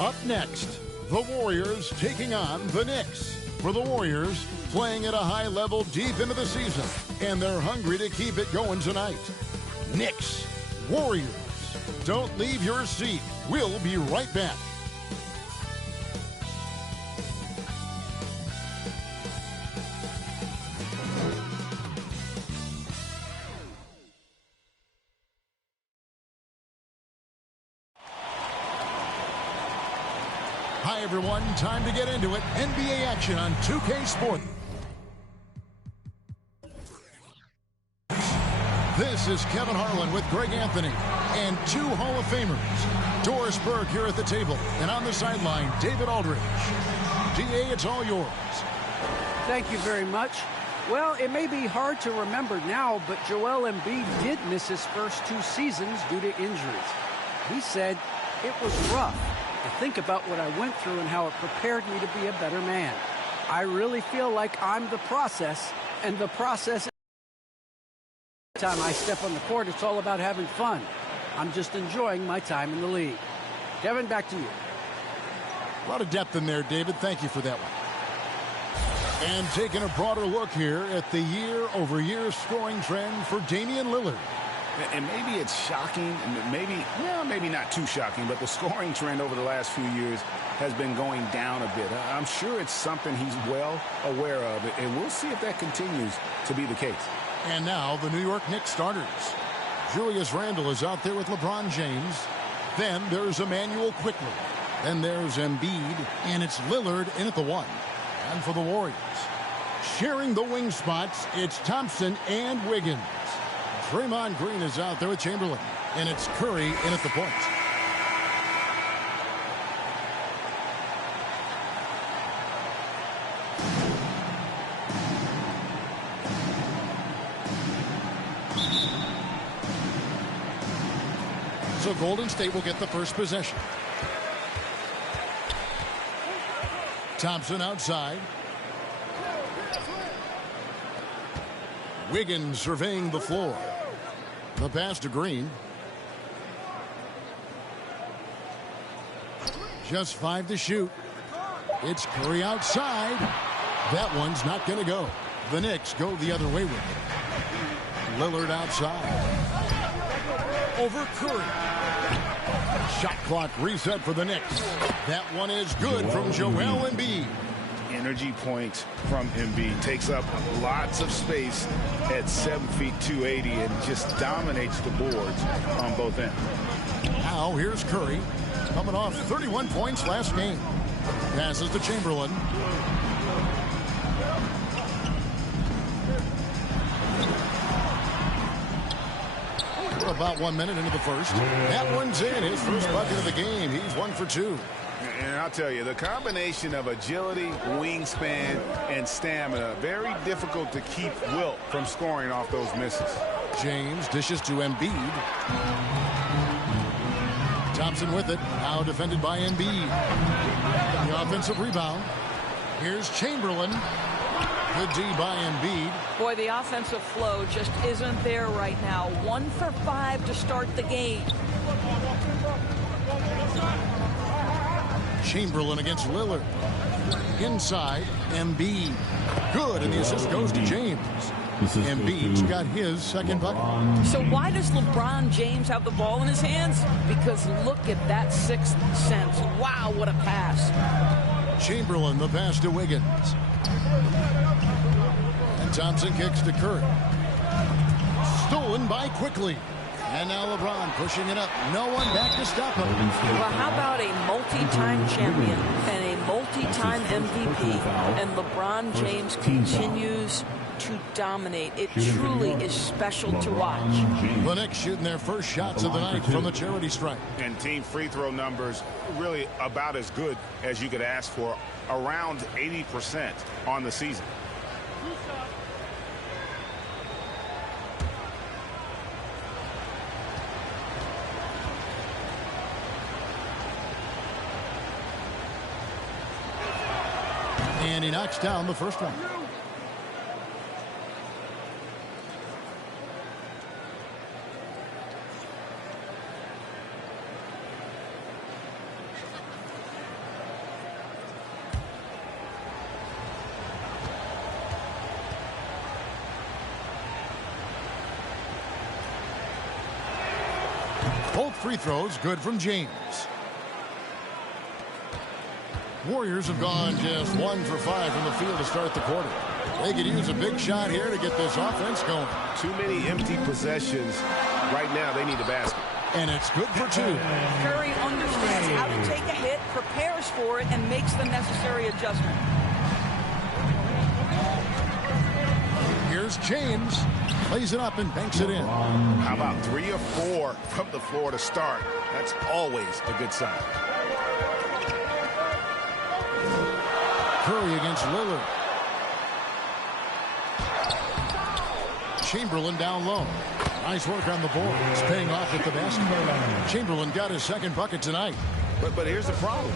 Up next, the Warriors taking on the Knicks. For the Warriors, playing at a high level deep into the season, and they're hungry to keep it going tonight. Knicks, Warriors. Don't leave your seat. We'll be right back. Hi, everyone. Time to get into it. NBA action on 2K Sports. This is Kevin Harlan with Greg Anthony and two Hall of Famers. Doris Burke here at the table, and on the sideline, David Aldridge. DA, it's all yours. Thank you very much. Well, it may be hard to remember now, but Joel Embiid did miss his first 2 seasons due to injuries. He said, "It was rough to think about what I went through and how it prepared me to be a better man. I really feel like I'm the process, and the process time I step on the court, it's all about having fun. I'm just enjoying my time in the league." Kevin, back to you. A lot of depth in there, David. Thank you for that one. And taking a broader look here at the year-over-year scoring trend for Damian Lillard. And maybe it's shocking, maybe not too shocking, but the scoring trend over the last few years has been going down a bit. I'm sure it's something he's well aware of, and we'll see if that continues to be the case. And now the New York Knicks starters. Julius Randle is out there with LeBron James. Then there's Emmanuel quickly. Then there's Embiid, and it's Lillard in at the 1. And for the Warriors, sharing the wing spots, it's Thompson and Wiggins. Draymond Green is out there with Chamberlain, and it's Curry in at the point. So Golden State will get the first possession. Thompson outside. Wiggins surveying the floor. The pass to Green. Just 5 to shoot. It's Curry outside. That one's not going to go. The Knicks go the other way with it. Lillard outside. Over Curry. Shot clock reset for the Knicks. That one is good from Joel Embiid. Energy point from Embiid. Takes up lots of space at 7 feet 280 and just dominates the boards on both ends. Now here's Curry, coming off 31 points last game. Passes to Chamberlain. We're about 1 minute into the first. That one's in. His first bucket of the game. He's 1 for 2. And I'll tell you, the combination of agility, wingspan, and stamina, very difficult to keep Wilt from scoring off those misses. James dishes to Embiid. Thompson with it. Now defended by Embiid. The offensive rebound. Here's Chamberlain. Good D by Embiid. Boy, the offensive flow just isn't there right now. 1 for 5 to start the game. Chamberlain against Lillard. Inside, Embiid. Good, and the assist goes to James. Embiid's got his second bucket. So why does LeBron James have the ball in his hands? Because look at that 6th sense. Wow, what a pass. Chamberlain, the pass to Wiggins. And Thompson kicks to Curry. Stolen by Quickly. And now LeBron pushing it up. No one back to stop him. Well, how about a multi-time champion and a multi-time MVP? And LeBron James continues to dominate. It truly is special to watch. The Knicks shooting their first shots of the night from the charity stripe. And team free throw numbers really about as good as you could ask for. Around 80% on the season. And he knocks down the first one. Both free throws good from James. Warriors have gone just 1 for 5 from the field to start the quarter. They could use a big shot here to get this offense going. Too many empty possessions. Right now, they need a basket. And it's good for 2. Curry understands how to take a hit, prepares for it, and makes the necessary adjustment. Here's James. Plays it up and banks it in. How about 3 or 4 from the floor to start? That's always a good sign. Curry against Lillard. Chamberlain down low. Nice work on the boards, paying off at the basket. Chamberlain got his second bucket tonight. But here's the problem.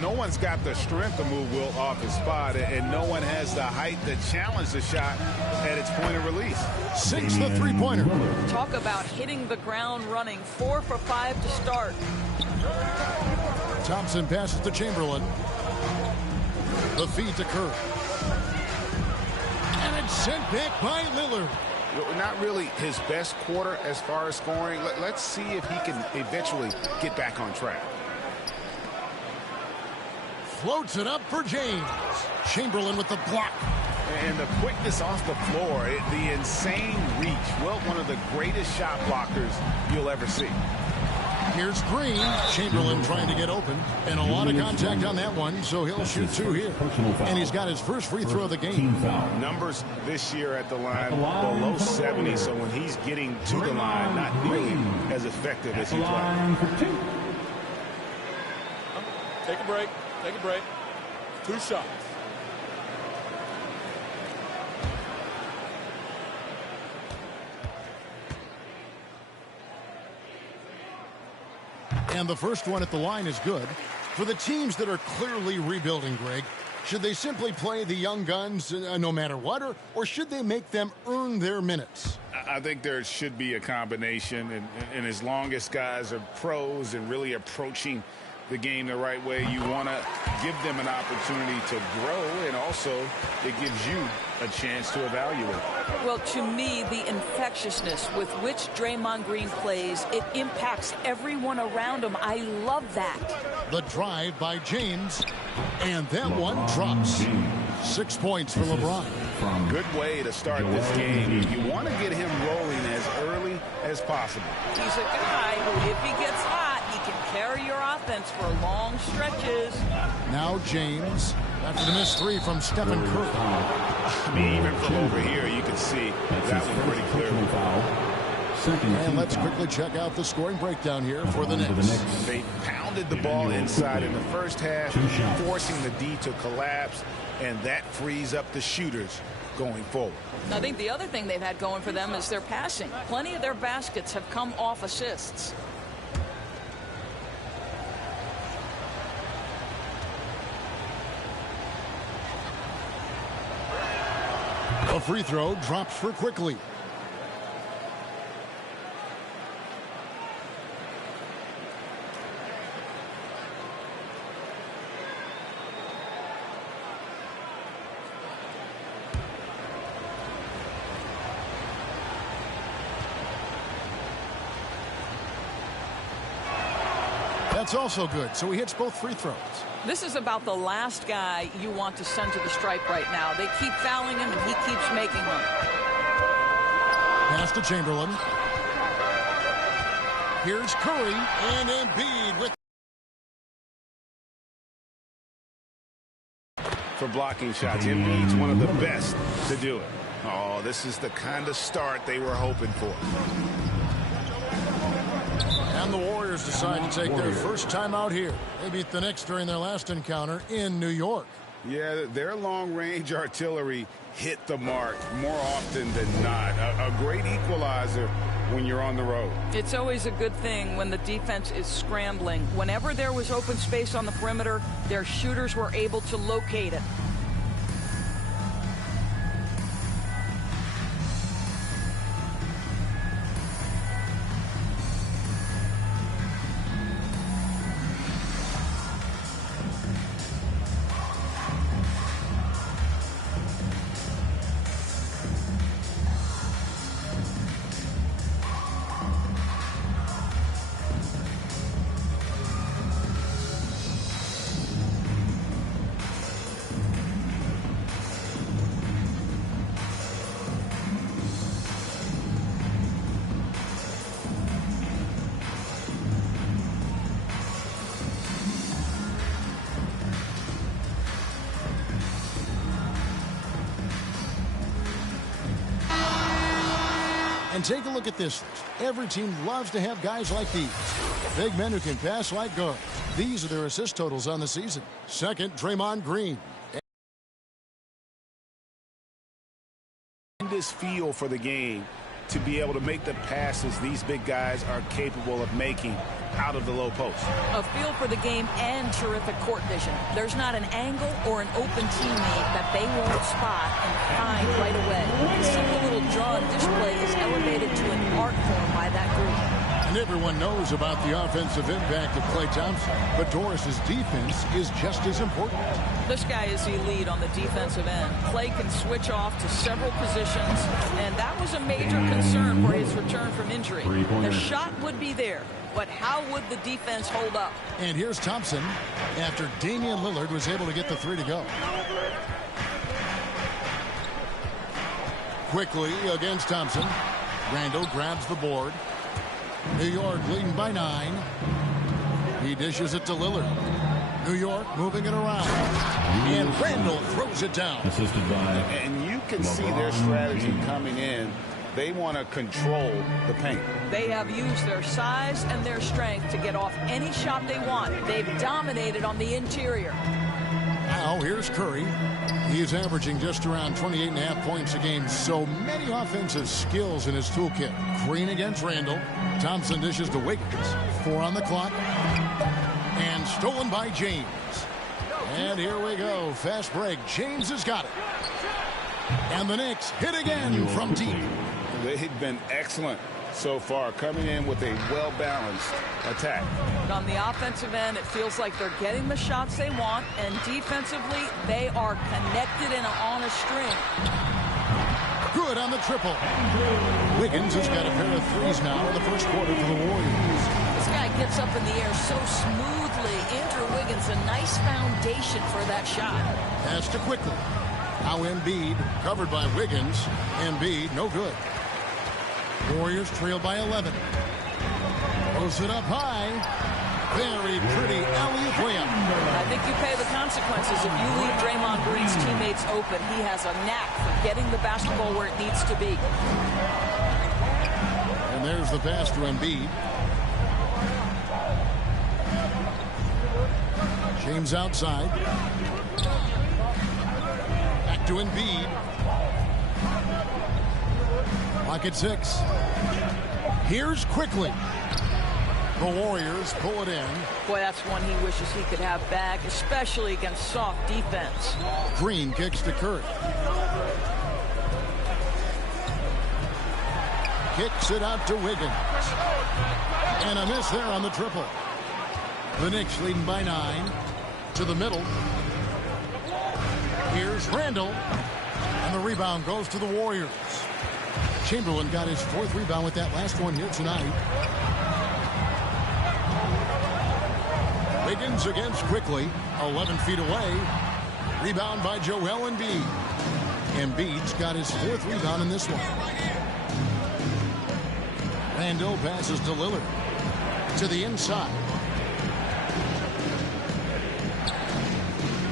No one's got the strength to move Wilt off his spot, and no one has the height to challenge the shot at its point of release. Sinks the three-pointer. Talk about hitting the ground running. 4 for 5 to start. Thompson passes to Chamberlain. The feed to Curry. And it's sent back by Lillard. Not really his best quarter as far as scoring. Let's see if he can eventually get back on track. Floats it up for James. Chamberlain with the block. And the quickness off the floor, the insane reach. Well, one of the greatest shot blockers you'll ever see. Here's Green. Chamberlain trying to get open. And a lot of contact on that one, so he'll shoot 2 here. And he's got his first free throw of the game. Numbers this year at the line below 70, so when he's getting to the line, not nearly as effective as he played. Take a break. Take a break. 2 shots. And the first one at the line is good. For the teams that are clearly rebuilding, Greg, should they simply play the young guns no matter what, or should they make them earn their minutes? I think there should be a combination, and as long as guys are pros and really approaching the game the right way, you want to give them an opportunity to grow, and also it gives you a chance to evaluate. Well, to me, the infectiousness with which Draymond Green plays, it impacts everyone around him. I love that. The drive by James, and that one drops. 6 points for LeBron. Good way to start this game. You want to get him rolling as early as possible. He's a guy who, if he gets hot, he can carry your offense for long stretches. Now James, after the missed 3 from Stephen Curry. I mean, even from over here, you can see that one pretty clearly. And let's quickly check out the scoring breakdown here for the Knicks. They pounded the ball inside in the first half, forcing the D to collapse, and that frees up the shooters going forward. I think the other thing they've had going for them is their passing. Plenty of their baskets have come off assists. A free throw drops for Quickly. That's also good, so he hits both free throws. This is about the last guy you want to send to the stripe right now. They keep fouling him, and he keeps making them. Pass to Chamberlain. Here's Curry and Embiid with... For blocking shots, Embiid's one of the best to do it. Oh, this is the kind of start they were hoping for. And the Warriors decide to take their first time out here. They beat the Knicks during their last encounter in New York. Yeah, their long-range artillery hit the mark more often than not. A great equalizer when you're on the road. It's always a good thing when the defense is scrambling. Whenever there was open space on the perimeter, their shooters were able to locate it. And take a look at this list. Every team loves to have guys like these. Big men who can pass like guards. These are their assist totals on the season. Second, Draymond Green. This feel for the game to be able to make the passes these big guys are capable of making out of the low post. A feel for the game and terrific court vision. There's not an angle or an open teammate that they won't spot and find right away. The simple little draw and display is elevated to an art form by that group. And everyone knows about the offensive impact of Klay Thompson, but Doris's defense is just as important. This guy is elite on the defensive end. Klay can switch off to several positions, and that was a major concern for his return from injury. The shot would be there, but how would the defense hold up? And here's Thompson after Damian Lillard was able to get the three to go. Quickly against Thompson. Randall grabs the board. New York leading by 9. He dishes it to Lillard. New York moving it around. And Randall throws it down. Assisted by. And you can see their strategy coming in. They want to control the paint. They have used their size and their strength to get off any shot they want. They've dominated on the interior. Now here's Curry. He is averaging just around 28.5 points a game. So many offensive skills in his toolkit. Green against Randall. Thompson dishes to Wiggins. 4 on the clock. And stolen by James. And here we go. Fast break. James has got it. And the Knicks hit again from deep. They've been excellent so far, coming in with a well-balanced attack. But on the offensive end, it feels like they're getting the shots they want, and defensively, they are connected and on a string. Good on the triple. Wiggins has got a pair of threes now in the first quarter for the Warriors. This guy gets up in the air so smoothly. Andrew Wiggins, a nice foundation for that shot. Pass to quickly. Now Embiid covered by Wiggins. Embiid no good. Warriors trail by 11. Throws it up high. Very pretty alley-oop layup. I think you pay the consequences if you leave Draymond Green's teammates open. He has a knack for getting the basketball where it needs to be. And there's the pass to Embiid. James outside. Back to Embiid. Clock at 6. Here's quickly. The Warriors pull it in. Boy, that's one he wishes he could have back, especially against soft defense. Green kicks to Curry. Kicks it out to Wiggins. And a miss there on the triple. The Knicks leading by 9. To the middle. Here's Randall. And the rebound goes to the Warriors. Chamberlain got his 4th rebound with that last one here tonight. Wiggins against quickly. 11 feet away. Rebound by Joel Embiid. Embiid's got his 4th rebound in this one. Randall passes to Lillard. To the inside.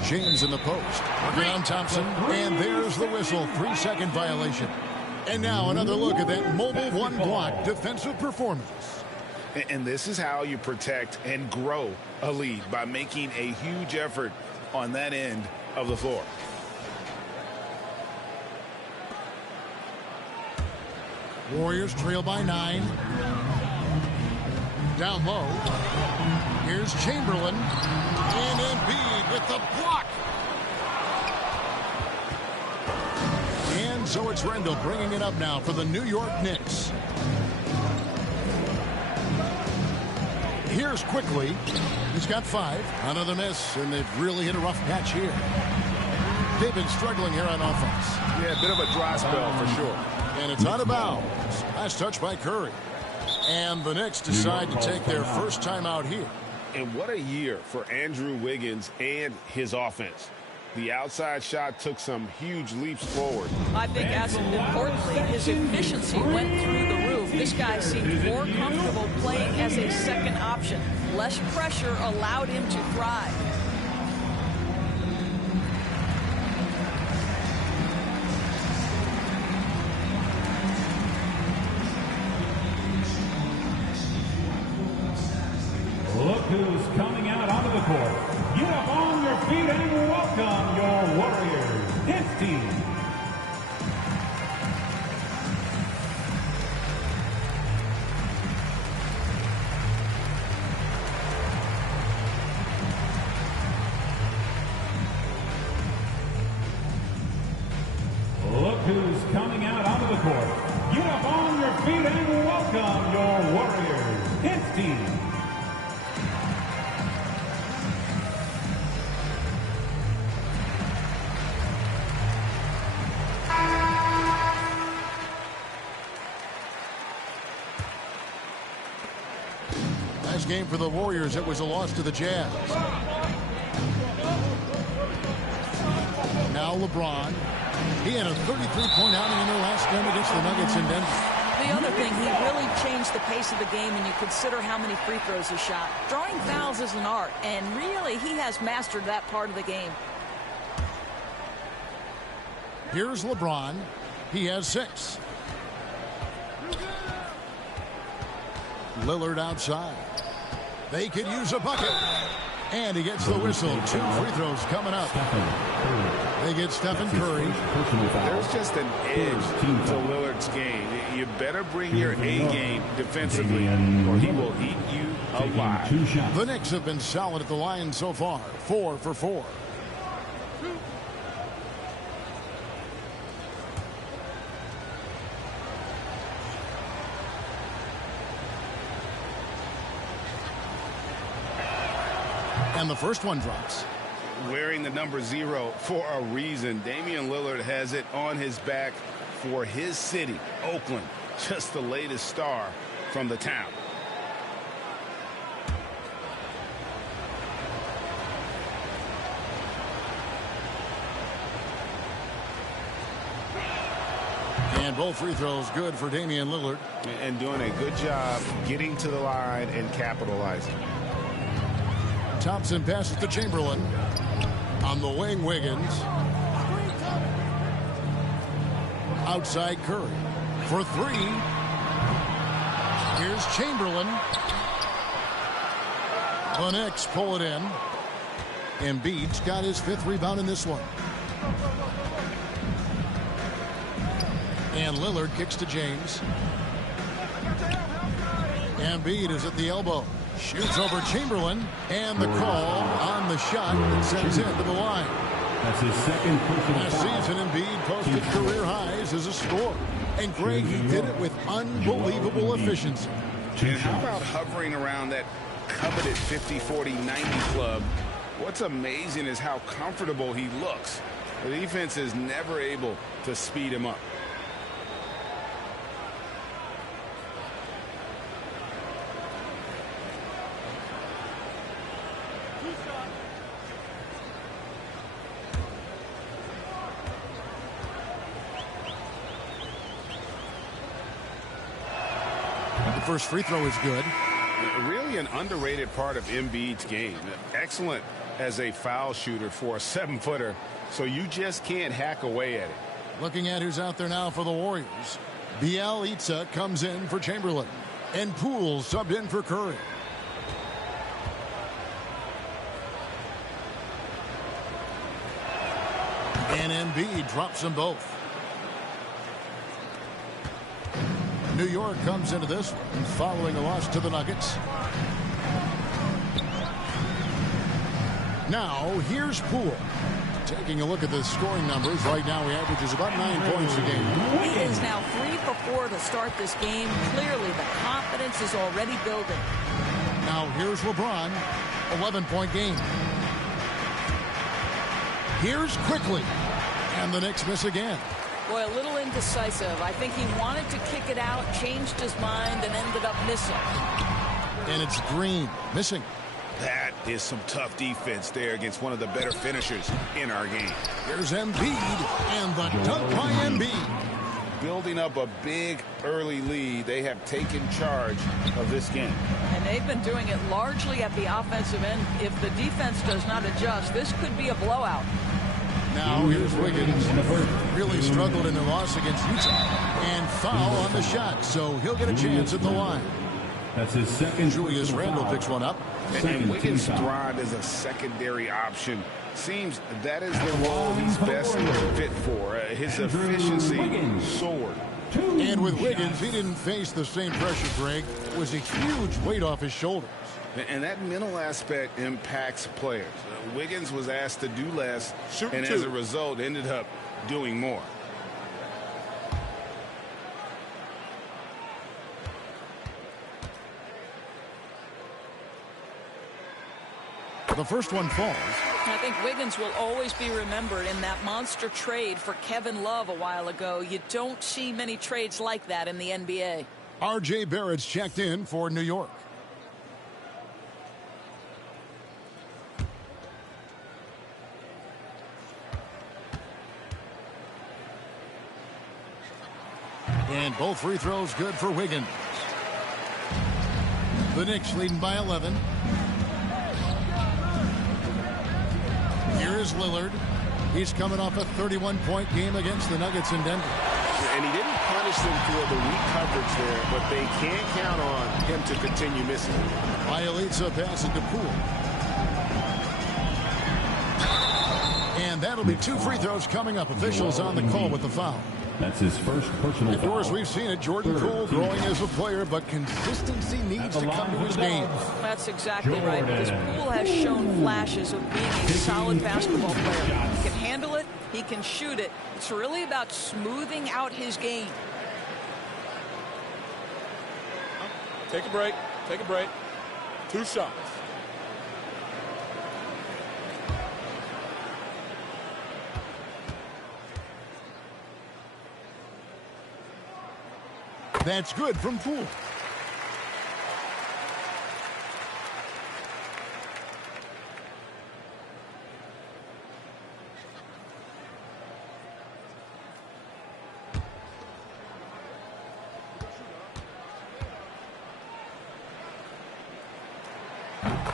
James in the post. Working on Thompson. And there's the whistle. 3-second violation. And now another look at that mobile one-block defensive performance. And this is how you protect and grow a lead, by making a huge effort on that end of the floor. Warriors trail by 9. Down low. Here's Chamberlain. And Embiid with the block. And so it's Randall bringing it up now for the New York Knicks. Here's quickly. He's got 5. Another miss, and they've really hit a rough patch here. They've been struggling here on offense. Yeah, a bit of a dry spell for sure. And it's out of bounds. Last touch by Curry. And the Knicks decide to take their first time out here. And what a year for Andrew Wiggins and his offense. The outside shot took some huge leaps forward. I think as importantly, his efficiency went through the roof. This guy seemed more comfortable playing as a second option. Less pressure allowed him to thrive. who's coming out onto the court. Get up on your feet and welcome your Warriors. His team. Look who's coming out onto the court. Get up on your feet and welcome your Warriors. His team. Last game for the Warriors, it was a loss to the Jazz. Now LeBron. He had a 33-point outing in their last game against the Nuggets in Denver. The other thing, he really changed the pace of the game when you consider how many free throws he shot. Drawing fouls is an art, and really he has mastered that part of the game. Here's LeBron. He has 6. Lillard outside. They could use a bucket. And he gets the whistle. 2 free throws coming up. They get Stephen Curry. There's just an edge to Lillard's game. You better bring your A game defensively, or he will eat you alive. The Knicks have been solid at the line so far. 4 for 4. And the first one drops. Wearing the number 0 for a reason. Damian Lillard has it on his back for his city, Oakland. Just the latest star from the town. And both free throws good for Damian Lillard. And doing a good job getting to the line and capitalizing. Thompson passes to Chamberlain. On the wing, Wiggins. Outside Curry. For 3. Here's Chamberlain. The Knicks pull it in. Embiid's got his 5th rebound in this one. And Lillard kicks to James. Embiid is at the elbow. Shoots over Chamberlain, and the call on the shot that sends him to the line. That's his second personal Last season, Embiid posted career highs as a scorer. And Greg, he did it with unbelievable efficiency. And how about hovering around that coveted 50, 40, 90 club? What's amazing is how comfortable he looks. The defense is never able to speed him up. The first free throw is good. Really an underrated part of Embiid's game. Excellent as a foul shooter for a 7-footer, so you just can't hack away at it. Looking at who's out there now for the Warriors. Bielitsa comes in for Chamberlain. And Poole subbed in for Curry. And Embiid drops them both. New York comes into this one following a loss to the Nuggets. Now, here's Poole. Taking a look at the scoring numbers, right now he averages about 9 points a game. He is now 3 for 4 to start this game. Clearly, the confidence is already building. Now, here's LeBron, 11-point game. Here's Quickly, and the Knicks miss again. Boy, a little indecisive. I think he wanted to kick it out, changed his mind, and ended up missing. And it's Green, missing. That is some tough defense there against one of the better finishers in our game. Here's Embiid, and the dunk by Embiid. Building up a big early lead, they have taken charge of this game. And they've been doing it largely at the offensive end. If the defense does not adjust, this could be a blowout. Now here's Wiggins. Really struggled in their loss against Utah. And foul on the shot, so he'll get a chance at the line. That's his second. Julius Randle picks one up. And Wiggins thrived as a secondary option. Seems that is the role he's best fit for. His efficiency soared. And with Wiggins, he didn't face the same pressure, Greg. It was a huge weight off his shoulders. And that mental aspect impacts players. Wiggins was asked to do less, and as a result, ended up doing more. The first one falls. I think Wiggins will always be remembered in that monster trade for Kevin Love a while ago. You don't see many trades like that in the NBA. R.J. Barrett's checked in for New York. And both free throws good for Wiggins. The Knicks leading by 11. Here is Lillard. He's coming off a 31-point game against the Nuggets in Denver. And he didn't punish them for the weak coverage there, but they can't count on him to continue missing. Bielitsa passing to Poole. And that'll be 2 free throws coming up. Officials on the call with the foul. That's his first personal Of course, foul. we've seen it. Jordan Poole growing as a player, but consistency needs to come to his game. That's exactly right, because Poole has shown flashes of being a solid basketball player. He can handle it. He can shoot it. It's really about smoothing out his game. Take a break. Take a break. 2 shots. That's good from Poole.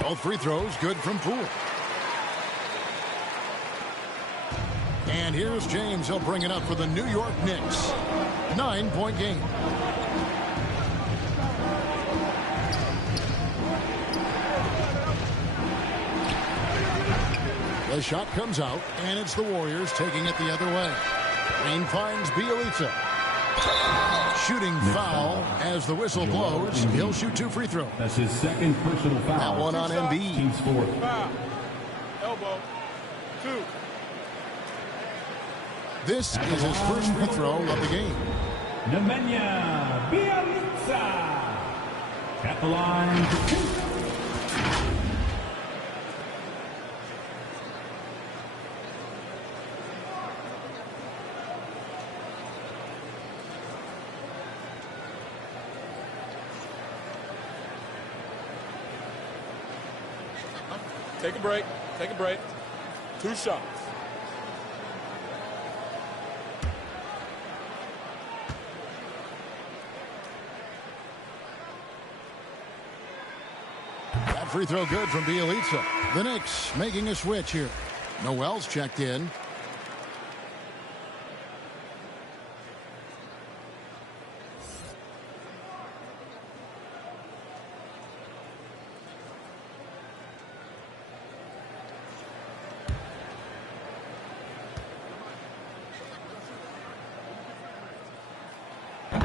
Both free throws good from Poole. And here's James. He'll bring it up for the New York Knicks. 9-point game. The shot comes out, and it's the Warriors taking it the other way. Green finds Bielitsa. Shooting foul as the whistle blows. He'll shoot 2 free throws. That's his second personal foul. That one on Embiid. Team's fourth. Foul. Elbow. 2. This is his first free throw of the game. Nemanja Bjelica at the line for 2. Take a break. Take a break. 2 shots. That free throw good from Bielitsa. The Knicks making a switch here. Noel's checked in.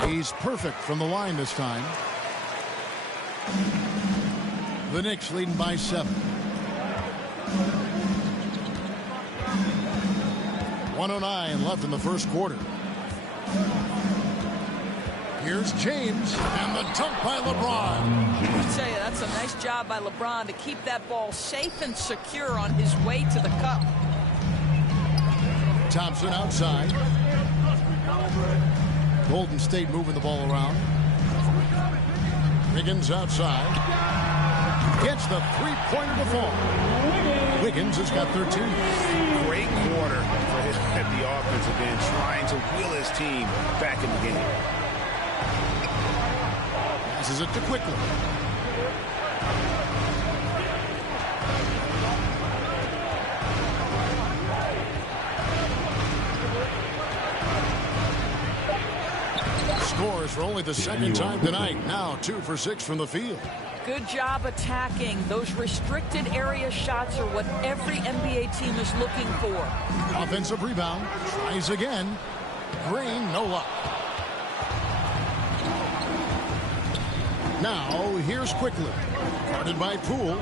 He's perfect from the line this time. The Knicks leading by 7. 1:09 left in the first quarter. Here's James, and the dunk by LeBron. I tell you, that's a nice job by LeBron to keep that ball safe and secure on his way to the cup. Thompson outside. Golden State moving the ball around. Wiggins outside. Gets the three-pointer to fall. Wiggins has got 13. Great quarter for his at the offensive end, trying to wheel his team back in the game. Passes it to Quickly. Scores scores for only the second time tonight. Now 2 for 6 from the field. Good job attacking. Those restricted area shots are what every NBA team is looking for. Offensive rebound. Tries again. Green, no luck. Now, here's Quickly. Guarded by Poole.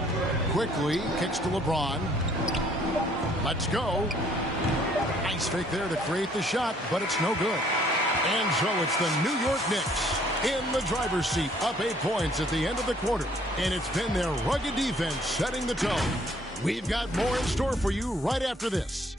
Quickly kicks to LeBron. Let's go. Nice fake there to create the shot, but it's no good. And so it's the New York Knicks in the driver's seat, up 8 points at the end of the quarter. And it's been their rugged defense setting the tone. We've got more in store for you right after this.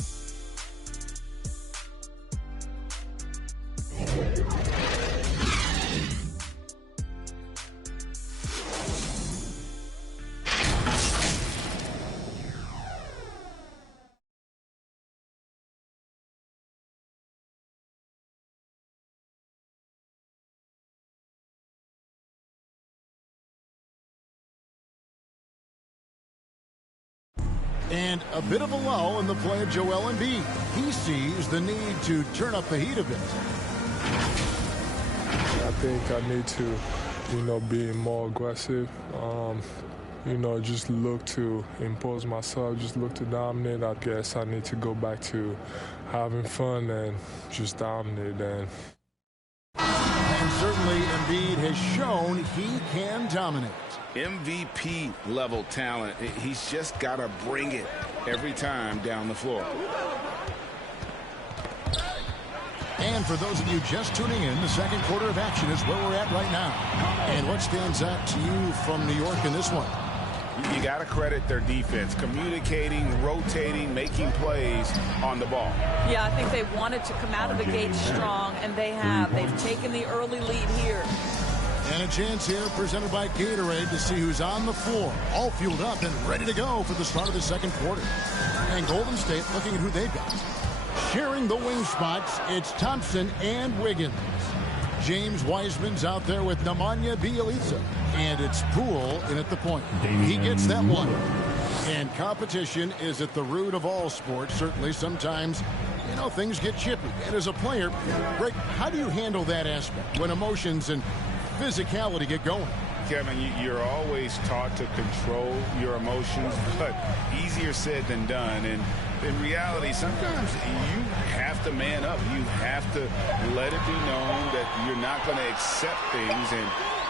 And a bit of a lull in the play of Joel Embiid. He sees the need to turn up the heat a bit. I think I need to, be more aggressive. Just look to impose myself, just look to dominate. I guess I need to go back to having fun and just dominate. And certainly Embiid has shown he can dominate. MVP level talent. He's just got to bring it every time down the floor. And for those of you just tuning in, the second quarter of action is where we're at right now. And what stands out to you from New York in this one? You got to credit their defense, communicating, rotating, making plays on the ball. Yeah, I think they wanted to come out of the gate strong, and they have. They've taken the early lead here. And a chance here presented by Gatorade to see who's on the floor, all fueled up and ready to go for the start of the second quarter. And Golden State looking at who they've got. Sharing the wing spots, it's Thompson and Wiggins. James Wiseman's out there with Nemanja Bjelica. And it's Poole in at the point. He gets that one. And competition is at the root of all sports. Certainly sometimes, things get chippy. And as a player, Rick, how do you handle that aspect when emotions and physicality get going? Kevin, you're always taught to control your emotions, but easier said than done. And in reality, sometimes you have to man up. You have to let it be known that you're not going to accept things, and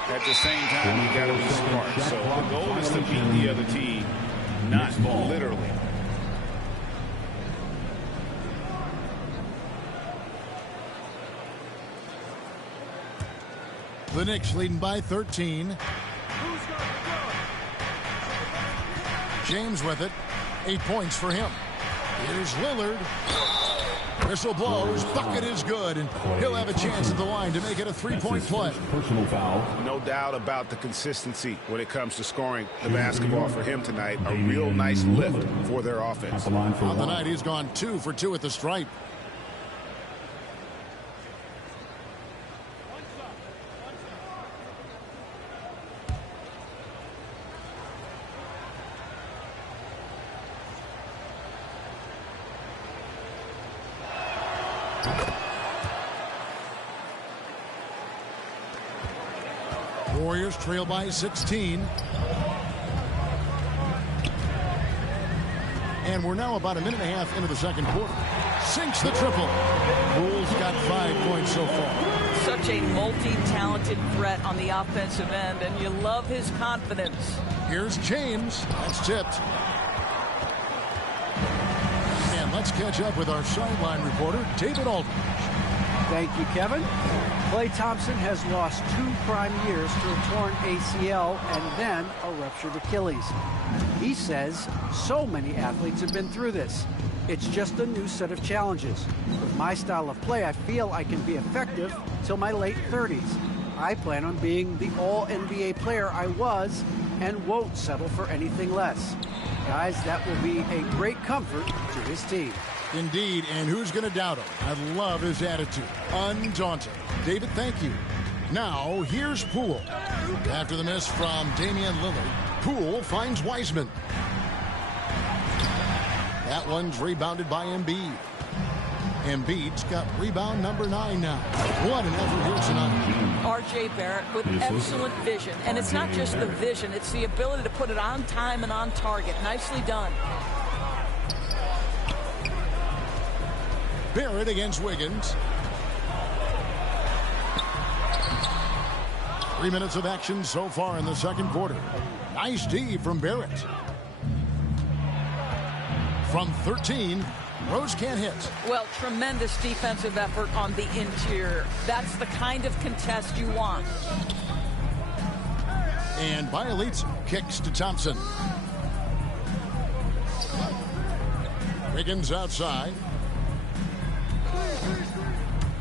at the same time, you got to be smart. So the goal is to beat the other team, not literally. The Knicks leading by 13. James with it. 8 points for him. Here's Lillard. Whistle blows. Bucket is good, and he'll have a chance at the line to make it a three-point play. Personal foul. No doubt about the consistency when it comes to scoring the basketball for him tonight. A real nice lift for their offense. On the night, he's gone 2 for 2 at the stripe. Warriors trail by 16. And we're now about a minute and a half into the second quarter. Sinks the triple. Poole's got 5 points so far. Such a multi-talented threat on the offensive end, and you love his confidence. Here's James. That's tipped. And let's catch up with our sideline reporter, David Aldridge. Thank you, Kevin. Klay Thompson has lost 2 prime years to a torn ACL and then a ruptured Achilles. He says so many athletes have been through this. It's just a new set of challenges. With my style of play, I feel I can be effective till my late 30s. I plan on being the all-NBA player I was and won't settle for anything less. Guys, that will be a great comfort to his team. Indeed, and who's going to doubt him? I love his attitude. Undaunted. David, thank you. Now, here's Poole. After the miss from Damian Lillard, Poole finds Wiseman. That one's rebounded by Embiid. Embiid's got rebound number 9 now. What an effort here tonight. R.J. Barrett with excellent vision. And it's not just the vision, it's the ability to put it on time and on target. Nicely done. Barrett against Wiggins. 3 minutes of action so far in the second quarter. Nice D from Barrett. From 13, Rose can't hit. Well, tremendous defensive effort on the interior. That's the kind of contest you want. And Bielitsa kicks to Thompson. Wiggins outside.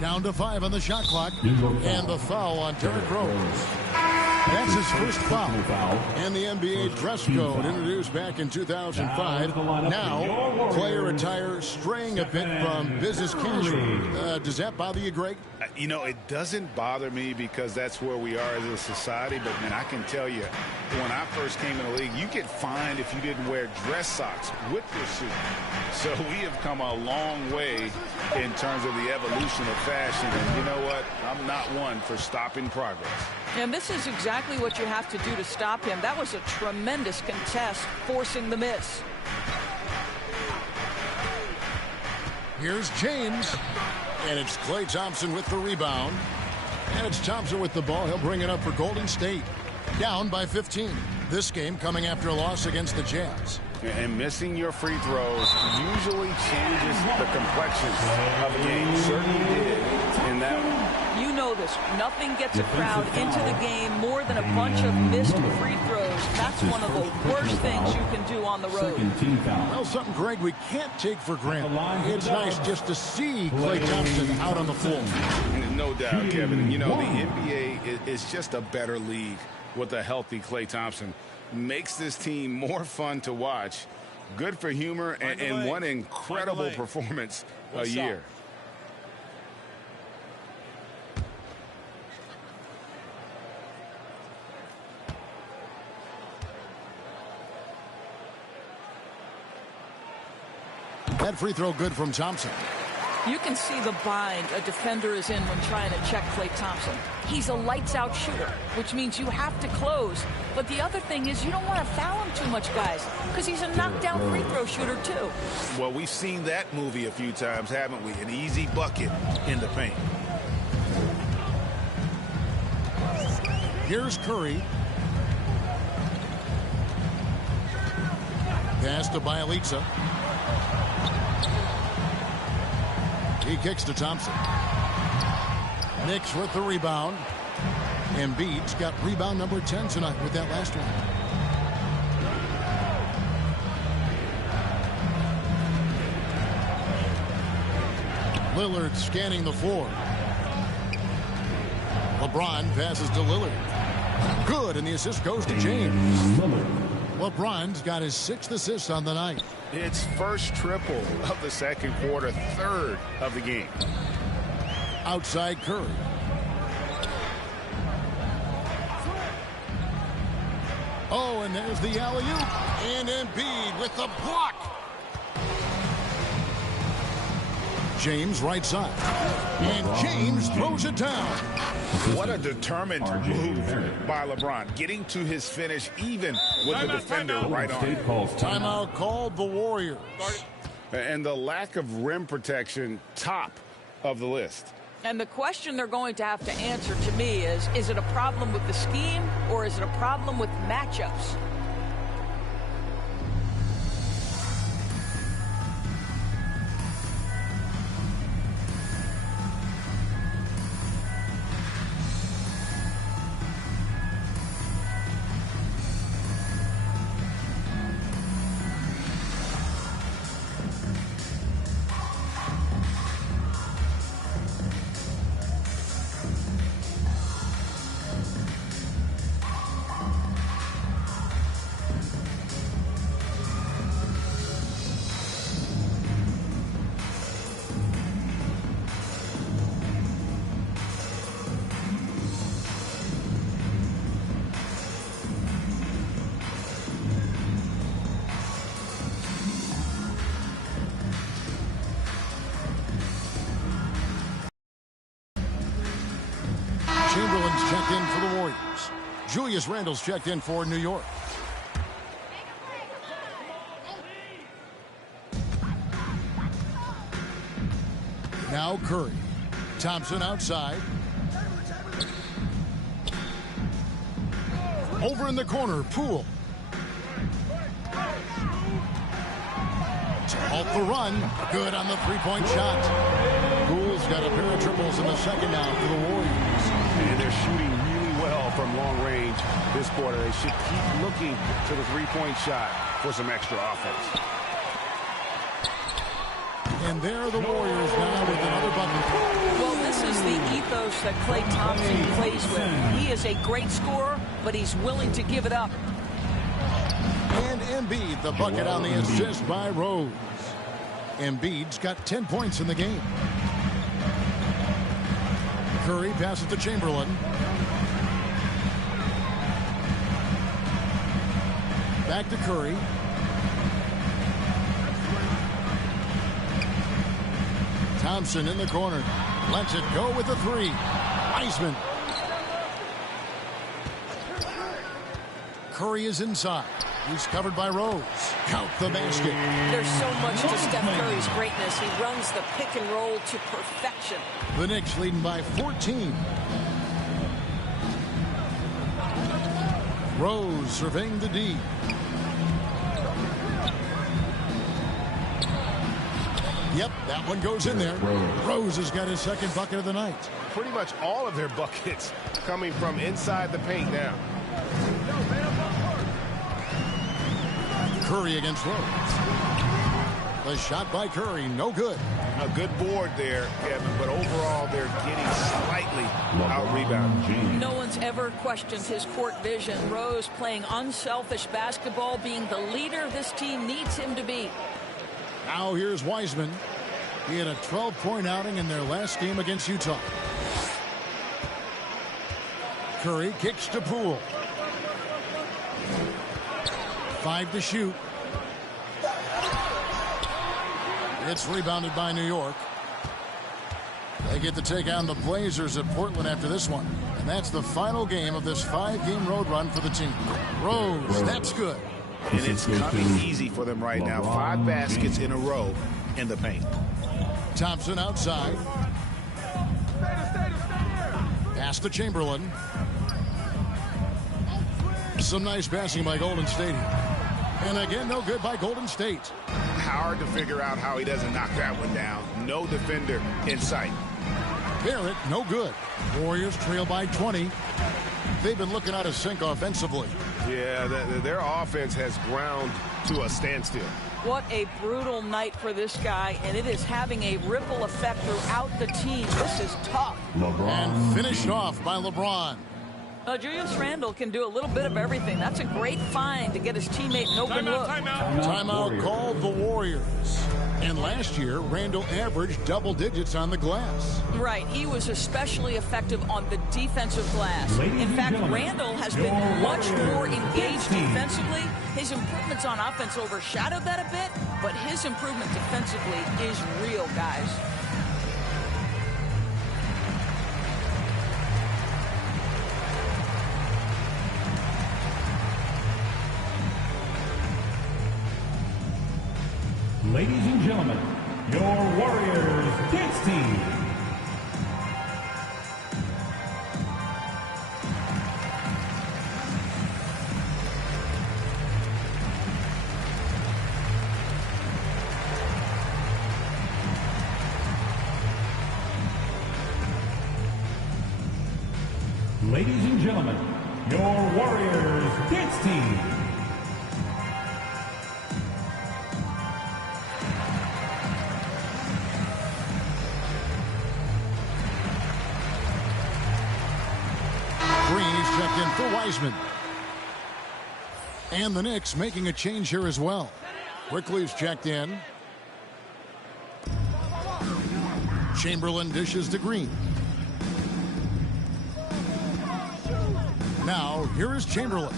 Down to 5 on the shot clock. And the foul on Derrick Rose. That's his first foul. And the NBA dress code introduced back in 2005. Now, player attire straying a bit from business casual. Does that bother you, Greg? You know, it doesn't bother me because that's where we are as a society. But, man, I can tell you, when I first came in the league, you get fined if you didn't wear dress socks with your suit. So we have come a long way in terms of the evolution of fashion. And you know what? I'm not one for stopping progress. And this is exactly what you have to do to stop him. That was a tremendous contest, forcing the miss. Here's James. And it's Klay Thompson with the rebound. And it's Thompson with the ball. He'll bring it up for Golden State. Down by 15. This game coming after a loss against the Jazz. And missing your free throws usually changes the complexion of a game. Certainly did in that one. You know this. Nothing gets a crowd into the game more than a bunch of missed free throws. That's one of the worst things you can do on the road. Well, something, Greg, we can't take for granted. It's nice just to see Klay Thompson out on the floor. No doubt, Kevin. You know, the NBA is just a better league with a healthy Klay Thompson. Makes this team more fun to watch. Good for humor and one incredible performance a year. That free throw good from Thompson. You can see the bind a defender is in when trying to check Klay Thompson. He's a lights-out shooter, which means you have to close. But the other thing is you don't want to foul him too much, guys, because he's a knockdown free throw shooter, too. Well, we've seen that movie a few times, haven't we? An easy bucket in the paint. Here's Curry. Pass to Bielitsa. He kicks to Thompson. Knicks with the rebound. Embiid's got rebound number 10 tonight with that last one. Lillard scanning the floor. LeBron passes to Lillard. Good, and the assist goes to James. LeBron's got his 6th assist on the night. It's first triple of the second quarter, 3rd of the game. Outside Curry. Oh, and there's the alley-oop. And Embiid with the block. James right side. And James throws it down. What a determined move by LeBron. Getting to his finish even with the defender right on. Timeout called the Warriors. And the lack of rim protection, top of the list. And the question they're going to have to answer to me is it a problem with the scheme or is it a problem with matchups? checked in for the Warriors. Julius Randle's checked in for New York. Now Curry. Thompson outside. Over in the corner, Poole. To halt the run. Good on the three-point shot. Poole's got a pair of triples in the second now for the Warriors. And they're shooting really well from long range this quarter. They should keep looking to the three-point shot for some extra offense. And there are the Warriors now with another bucket. Well, this is the ethos that Klay Thompson plays with. He is a great scorer, but he's willing to give it up. And Embiid, the bucket on the assist by Rose. Embiid's got 10 points in the game. Curry passes to Chamberlain. Back to Curry. Thompson in the corner. Lets it go with the three. Wiseman. Curry is inside. He's covered by Rose. Count the basket. There's so much to Steph Curry's greatness. He runs the pick and roll to perfection. The Knicks leading by 14. Rose surveying the D. Yep, that one goes in there. Rose has got his second bucket of the night. Pretty much all of their buckets coming from inside the paint now. Curry against Rose. The shot by Curry, no good. A good board there, Kevin, but overall they're getting slightly out-rebounded. No one's ever questioned his court vision. Rose playing unselfish basketball, being the leader this team needs him to be. Now here's Wiseman. He had a 12-point outing in their last game against Utah. Curry kicks to Poole. 5 to shoot. It's rebounded by New York. They get to take on the Blazers at Portland after this one. And that's the final game of this 5-game road run for the team. Rose, that's good. And it's coming easy for them right now. 5 baskets in a row in the paint. Thompson outside. Pass to Chamberlain. Some nice passing by Golden State. And again, no good by Golden State. Hard to figure out how he doesn't knock that one down. No defender in sight. Barrett, no good. Warriors trail by 20. They've been looking out of sync offensively. Yeah, their offense has ground to a standstill. What a brutal night for this guy, and it is having a ripple effect throughout the team. This is tough. And finished off by LeBron. Julius Randle can do a little bit of everything. That's a great find to get his teammate an open look. Timeout called the Warriors. And last year, Randle averaged double digits on the glass. Right. He was especially effective on the defensive glass. In fact, Randle has been much more engaged defensively. His improvements on offense overshadowed that a bit, but his improvement defensively is real, guys. Ladies and gentlemen, your Warriors KNICKS team. Ladies and gentlemen, your Warriors KNICKS team. Checked in for Wiseman. And the Knicks making a change here as well. Quickly's checked in. Chamberlain dishes to Green. Now, here is Chamberlain.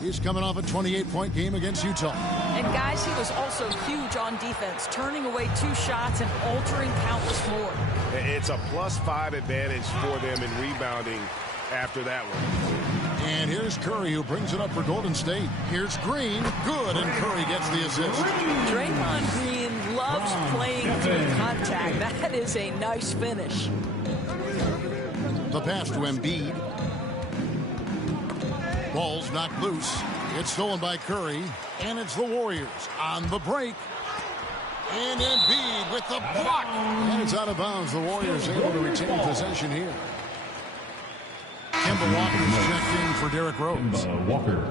He's coming off a 28-point game against Utah. And guys, he was also huge on defense, turning away 2 shots and altering countless more. It's a +5 advantage for them in rebounding after that one. And here's Curry, who brings it up for Golden State. Here's Green. Good, and Curry gets the assist. Draymond Green loves playing through contact. That is a nice finish. The pass to Embiid. Ball's knocked loose. It's stolen by Curry, and it's the Warriors on the break. And Embiid with the block. And it's out of bounds. The Warriors able to retain possession here. Kemba Walker's checked in for Derrick Rose. Walker.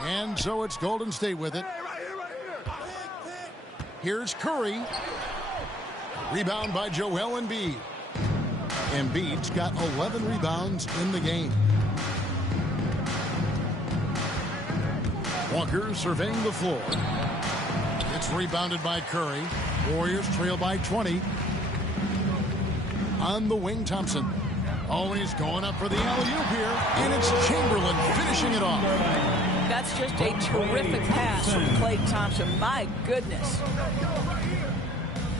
And so it's Golden State with it. Here's Curry. Rebound by Joel Embiid. Embiid's got 11 rebounds in the game. Walker surveying the floor. It's rebounded by Curry. Warriors trail by 20. On the wing, Thompson. Oh, and he's going up for the alley-oop here. And it's Chamberlain finishing it off. That's just a terrific pass from Klay Thompson. My goodness.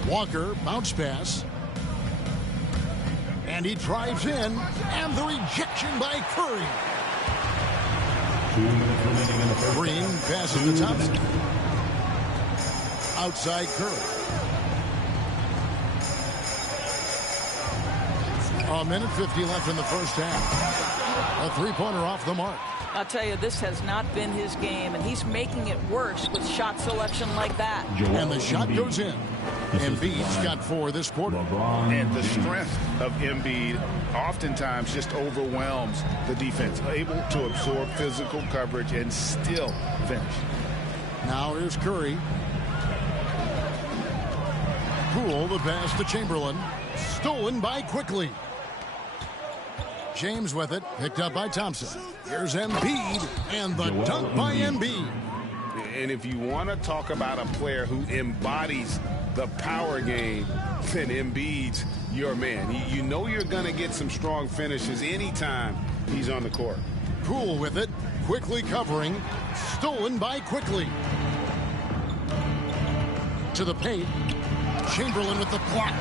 Walker, bounce pass. And he drives in. And the rejection by Curry. Green passes to Thompson. Outside Curry. A minute 50 left in the first half. A three-pointer off the mark. I'll tell you, this has not been his game, and he's making it worse with shot selection like that. And the shot goes in. Embiid's got 4 this quarter. And the strength of Embiid oftentimes just overwhelms the defense. Able to absorb physical coverage and still finish. Now here's Curry. Poole, the pass to Chamberlain. Stolen by Quickly. James with it, picked up by Thompson. Here's Embiid, and the dunk by Embiid. And if you want to talk about a player who embodies the power game, then Embiid's your man. You know you're going to get some strong finishes anytime he's on the court. Poole with it, Quickly covering. Stolen by Quickly. To the paint. Chamberlain with the block,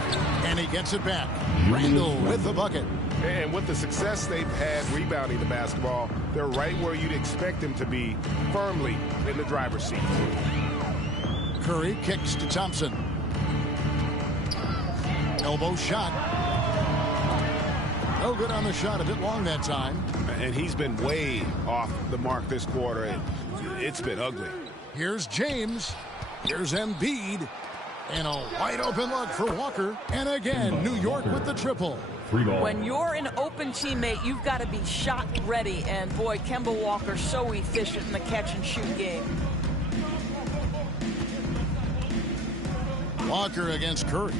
and he gets it back. Randall with the bucket. And with the success they've had rebounding the basketball, they're right where you'd expect them to be, firmly in the driver's seat. Curry kicks to Thompson. Elbow shot. No good on the shot, a bit long that time. And he's been way off the mark this quarter, and it's been ugly. Here's James. Here's Embiid. And a wide open look for Walker. And again, New York with the triple. When you're an open teammate, you've got to be shot ready. And boy, Kemba Walker so efficient in the catch and shoot game. Walker against Curry.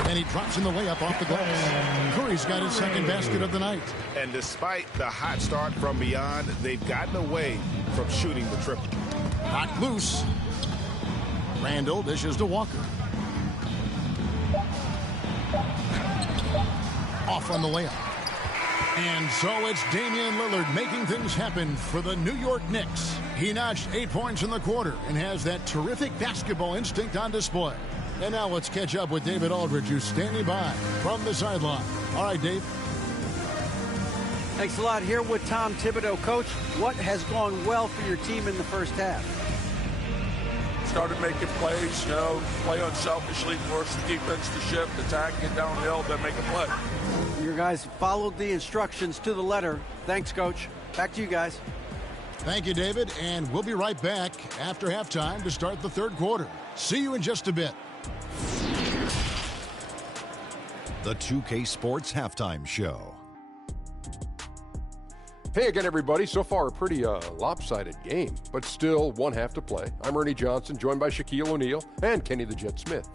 And he drops in the layup off the glass. Curry's got his second basket of the night. And despite the hot start from beyond, they've gotten away from shooting the triple. Knocked loose. Randall dishes to Walker. Off on the layup. And so it's Damian Lillard making things happen for the New York Knicks. He notched 8 points in the quarter and has that terrific basketball instinct on display. And now let's catch up with David Aldridge, who's standing by from the sideline. All right, Dave. Thanks a lot. Here with Tom Thibodeau. Coach, what has gone well for your team in the first half? Started making plays, play unselfishly, force the defense to shift, attack, get downhill, then make a play. Your guys followed the instructions to the letter. Thanks, Coach. Back to you guys. Thank you, David, and we'll be right back after halftime to start the third quarter. See you in just a bit. The 2K Sports Halftime Show. Hey again, everybody. So far, a pretty lopsided game, but still one half to play. I'm Ernie Johnson, joined by Shaquille O'Neal and Kenny the Jet Smith.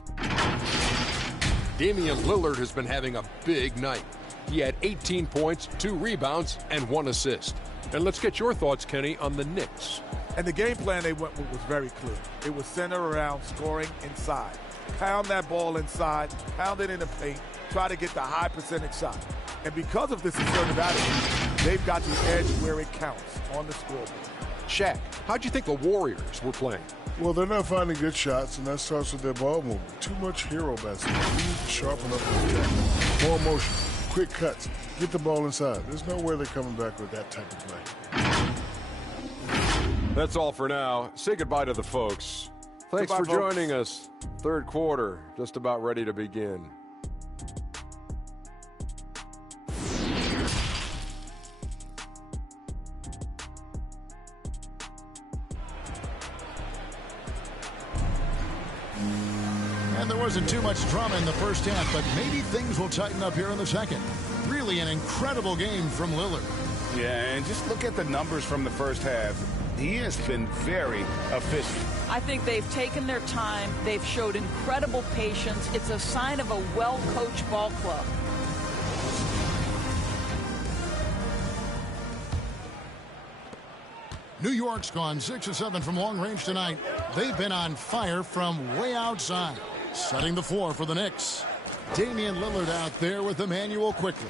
Damian Lillard has been having a big night. He had 18 points, 2 rebounds, and 1 assist. And let's get your thoughts, Kenny, on the Knicks. And the game plan they went with was very clear. It was centered around scoring inside. Pound that ball inside, pound it in the paint, try to get the high percentage shot. And because of this assertive attitude, They've got the edge where it counts on the scoreboard. Shaq, how'd you think the Warriors were playing? Well, they're not finding good shots, and that starts with their ball movement. Too much hero basketball. We need to sharpen up the attack. More motion, quick cuts, get the ball inside. There's no way they're coming back with that type of play. That's all for now. Say goodbye to the folks. Thanks Goodbye, for folks. joining us. Third quarter, just about ready to begin. And there wasn't too much drama in the first half, but maybe things will tighten up here in the second. Really an incredible game from Lillard. Yeah, and just look at the numbers from the first half. He has been very efficient. I think they've taken their time. They've showed incredible patience. It's a sign of a well-coached ball club. New York's gone 6 of 7 from long range tonight. They've been on fire from way outside. Setting the floor for the Knicks. Damian Lillard out there with Emmanuel quickly.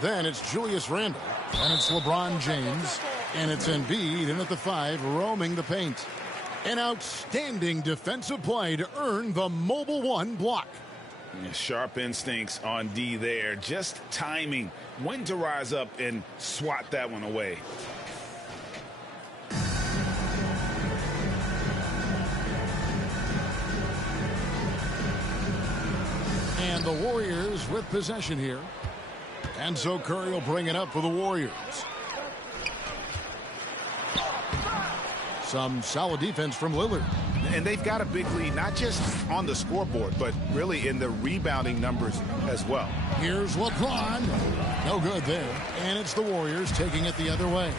Then it's Julius Randle. And it's LeBron James. And it's Embiid in at the 5, roaming the paint. An outstanding defensive play to earn the mobile 1 block. Sharp instincts on D there. Just timing. When to rise up and swat that one away. And the Warriors with possession here. And so Curry will bring it up for the Warriors. Some solid defense from Lillard. And they've got a big lead, not just on the scoreboard, but really in the rebounding numbers as well. Here's LeBron. No good there. And it's the Warriors taking it the other way.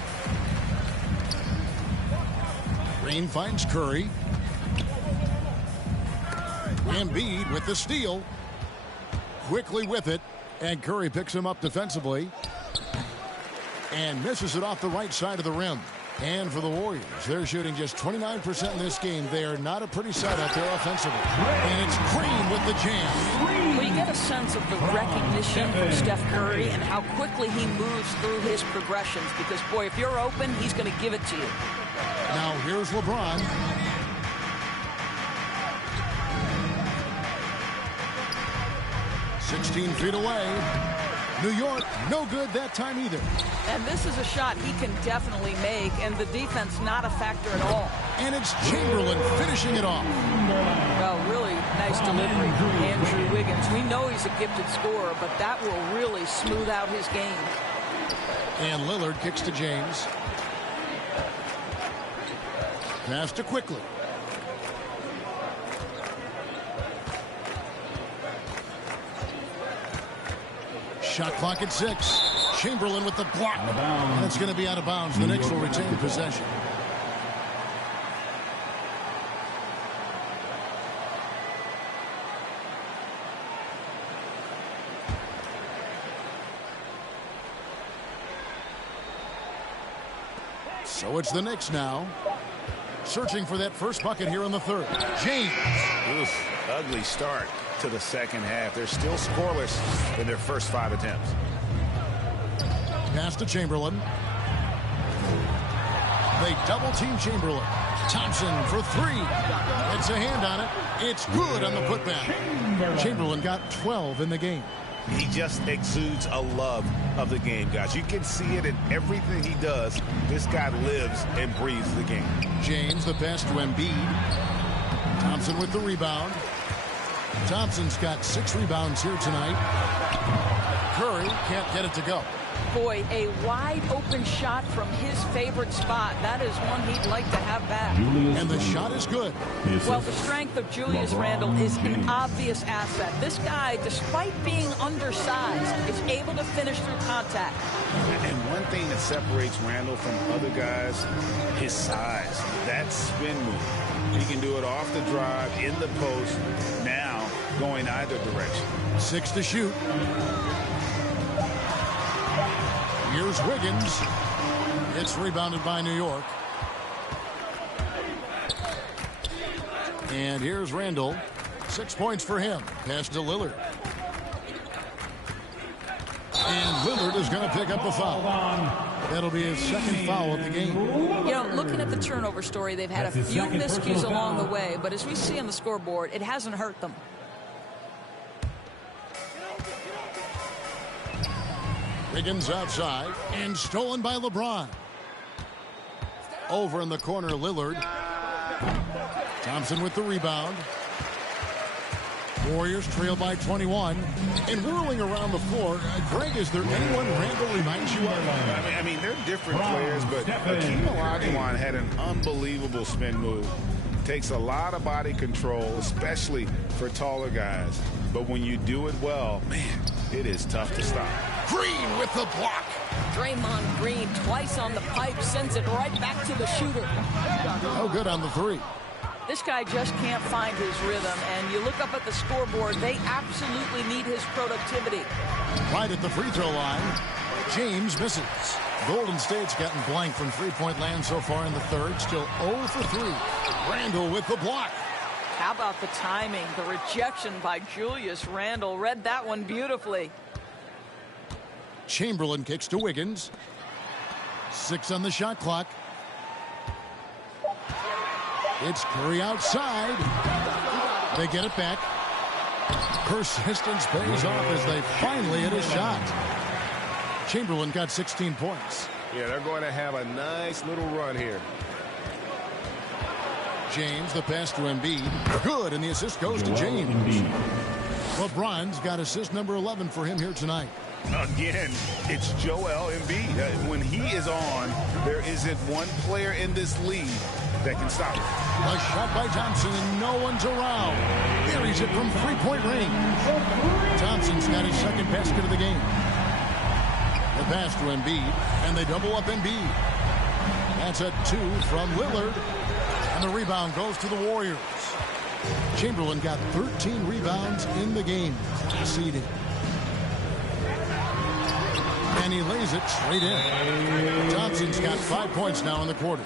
Green finds Curry. Embiid with the steal. Quickly with it. And Curry picks him up defensively. And misses it off the right side of the rim. And for the Warriors, they're shooting just 29% in this game. They are not a pretty sight out there offensively. And it's Green with the jam. Well, you get a sense of the recognition from Steph Curry and how quickly he moves through his progressions. Because, boy, if you're open, he's going to give it to you. Now here's LeBron. "16 feet away. New York, no good that time either. And this is a shot he can definitely make, and the defense not a factor at all. And it's Chamberlain finishing it off. Well, really nice delivery from Andrew Wiggins. We know he's a gifted scorer, but that will really smooth out his game. And Lillard kicks to James. Pass to Quickly. Shot clock at 6. Chamberlain with the block. And it's going to be out of bounds. The Knicks will retain possession. So it's the Knicks now. Searching for that first bucket here in the third. James. Oof, ugly start to the second half. They're still scoreless in their first 5 attempts. Pass to Chamberlain. They double-team Chamberlain. Thompson for 3. It's a hand on it. It's good on the putback. Chamberlain got 12 in the game. He just exudes a love of the game, guys. You can see it in everything he does. This guy lives and breathes the game. James, the pass to Embiid. Thompson with the rebound. Thompson's got 6 rebounds here tonight. Curry can't get it to go. Boy, a wide open shot from his favorite spot. That is one he'd like to have back. And the shot is good. Well, the strength of Julius Randle is an obvious asset. This guy, despite being undersized, is able to finish through contact. And one thing that separates Randle from other guys, his size. That spin move. He can do it off the drive, in the post, now going either direction. 6 to shoot. Here's Wiggins. It's rebounded by New York. And here's Randle. 6 points for him. Pass to Lillard. And Lillard is going to pick up a foul. That'll be his second foul of the game. You know, looking at the turnover story, they've had a few miscues along the way, but as we see on the scoreboard, it hasn't hurt them. Wiggins outside and stolen by LeBron. Over in the corner, Lillard. Thompson with the rebound. Warriors trail by 21. And whirling around the floor, Greg, is there anyone Randall reminds you of? I mean, they're different players, but Hakeem Olajuwon had an unbelievable spin move. Takes a lot of body control, especially for taller guys. But when you do it well, man, it is tough to stop. Green with the block. Draymond Green twice on the pipe, sends it right back to the shooter. No good on the three. This guy just can't find his rhythm, and you look up at the scoreboard, they absolutely need his productivity. Right at the free throw line, James misses. Golden State's gotten blank from three-point land so far in the third, still 0 for 3. Randall with the block. How about the timing? The rejection by Julius Randle. Read that one beautifully. Chamberlain kicks to Wiggins. 6 on the shot clock. It's Curry outside. They get it back. Persistence pays off as they finally hit a shot. Chamberlain got 16 points. Yeah, they're going to have a nice little run here. James, the pass to Embiid. Good, and the assist goes to James. LeBron's got assist number 11 for him here tonight. Again, it's Joel Embiid. When he is on, there isn't one player in this league that can stop him. A shot by Thompson, and no one's around. Buries it from three-point range. Thompson's got his second basket of the game. The pass to Embiid, and they double up Embiid. That's a 2 from Lillard. And the rebound goes to the Warriors. Chamberlain got 13 rebounds in the game. Conceded. And he lays it straight in. Thompson's got 5 points now in the quarter.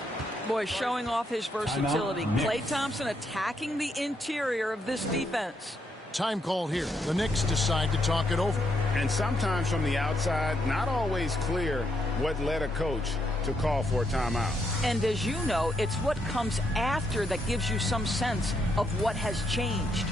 Boy, showing off his versatility. Klay Thompson attacking the interior of this defense. Time call here. The Knicks decide to talk it over. And sometimes from the outside, not always clear what led a coach to call for a timeout. And as you know, it's what comes after that gives you some sense of what has changed.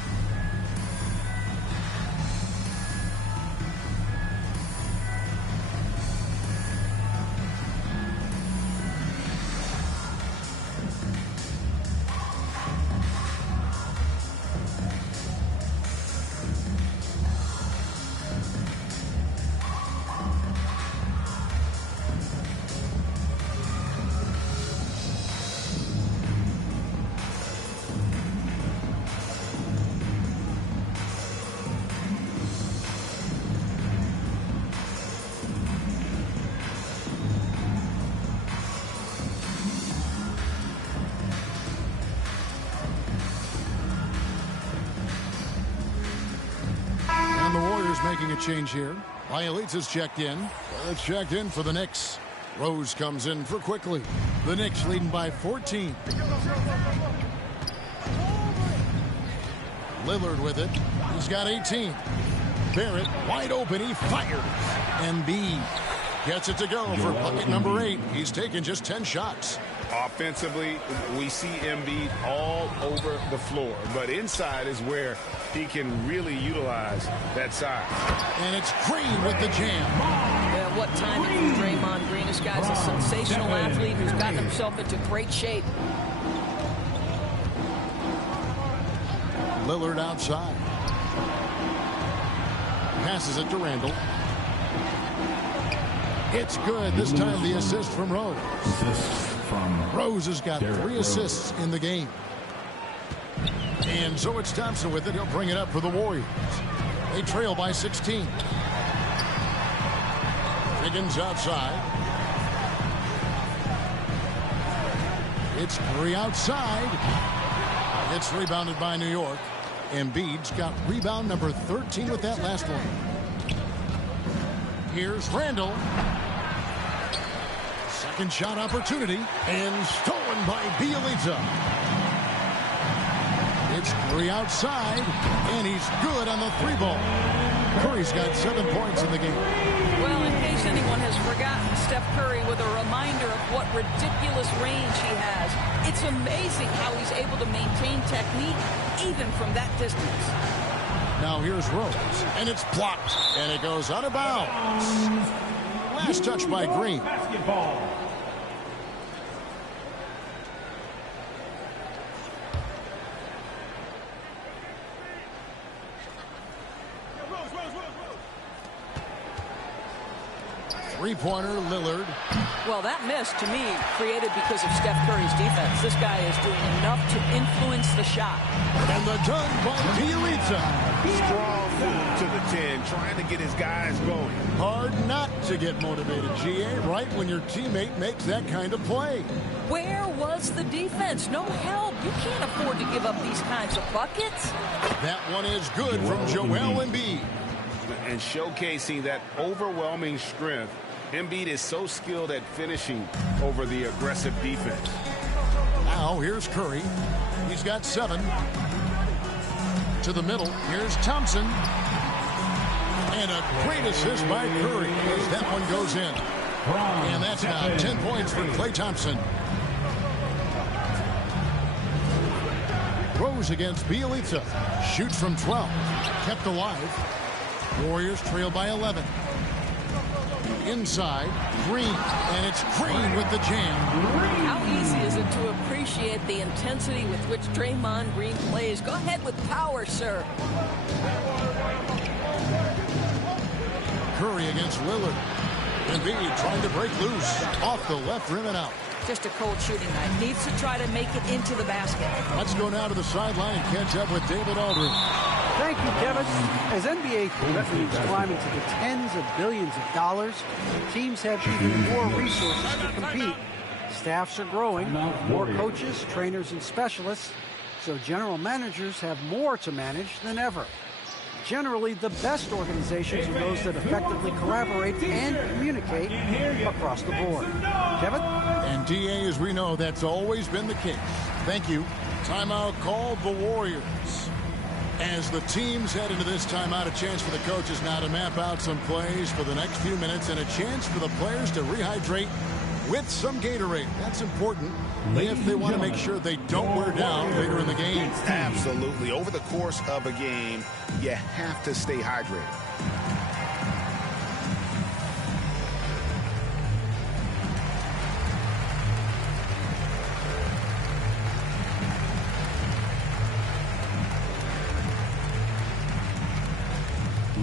Making a change here. Bielitsa's checked in. It's checked in for the Knicks. Rose comes in for Quickly. The Knicks leading by 14. Lillard with it. He's got 18. Barrett wide open. He fires. Embiid gets it to go for bucket number 8. He's taken just 10 shots. Offensively, we see Embiid all over the floor, but inside is where he can really utilize that size. And it's Green with the jam. Yeah, what timing from Draymond Green. This guy's a sensational athlete who's gotten himself into great shape. Lillard outside. Passes it to Randall. It's good. This time the assist from Rose. Rose has got 3 assists in the game. And so it's Thompson with it. He'll bring it up for the Warriors. They trail by 16. Wiggins outside. It's 3 outside. It's rebounded by New York. Embiid's got rebound number 13 with that last one. Here's Randall. Second shot opportunity, and stolen by Bielitsa. It's 3 outside, and he's good on the 3 ball. Curry's got 7 points in the game. Well, in case anyone has forgotten, Steph Curry with a reminder of what ridiculous range he has. It's amazing how he's able to maintain technique even from that distance. Now here's Rose, and it's blocked, and it goes out of bounds. Last touch by Green. Basketball. Three-pointer, Lillard. Well, that miss, to me, created because of Steph Curry's defense. This guy is doing enough to influence the shot. And the dunk by Bielitsa. Strong move to the 10, trying to get his guys going. Hard not to get motivated, GA, right when your teammate makes that kind of play. Where was the defense? No help. You can't afford to give up these kinds of buckets. That one is good from Joel Embiid. And showcasing that overwhelming strength. Embiid is so skilled at finishing over the aggressive defense. Now here's Curry. He's got 7. To the middle. Here's Thompson. And a great assist by Curry as that one goes in. And that's now 10 points for Klay Thompson. Rose against Bielitsa. Shoots from 12. Kept alive. Warriors trail by 11. Inside, Green, and it's Green with the jam. How easy is it to appreciate the intensity with which Draymond Green plays? Go ahead with power, sir. Curry against Lillard. Embiid trying to break loose. Off the left rim and out. Just a cold shooting night. Needs to try to make it into the basket. Let's go now to the sideline and catch up with David Aldridge. Thank you, Kevin. As NBA revenues climb into the tens of billions of dollars, teams have even more resources to compete. Staffs are growing, more coaches, trainers, and specialists, so general managers have more to manage than ever. Generally, the best organizations are those that effectively collaborate and communicate across the board. Kevin? And DA, as we know, that's always been the case. Thank you. Timeout called the Warriors. As the teams head into this timeout, a chance for the coaches now to map out some plays for the next few minutes and a chance for the players to rehydrate with some Gatorade. That's important if they want to make sure they don't wear down later in the game. Absolutely. Over the course of a game, you have to stay hydrated.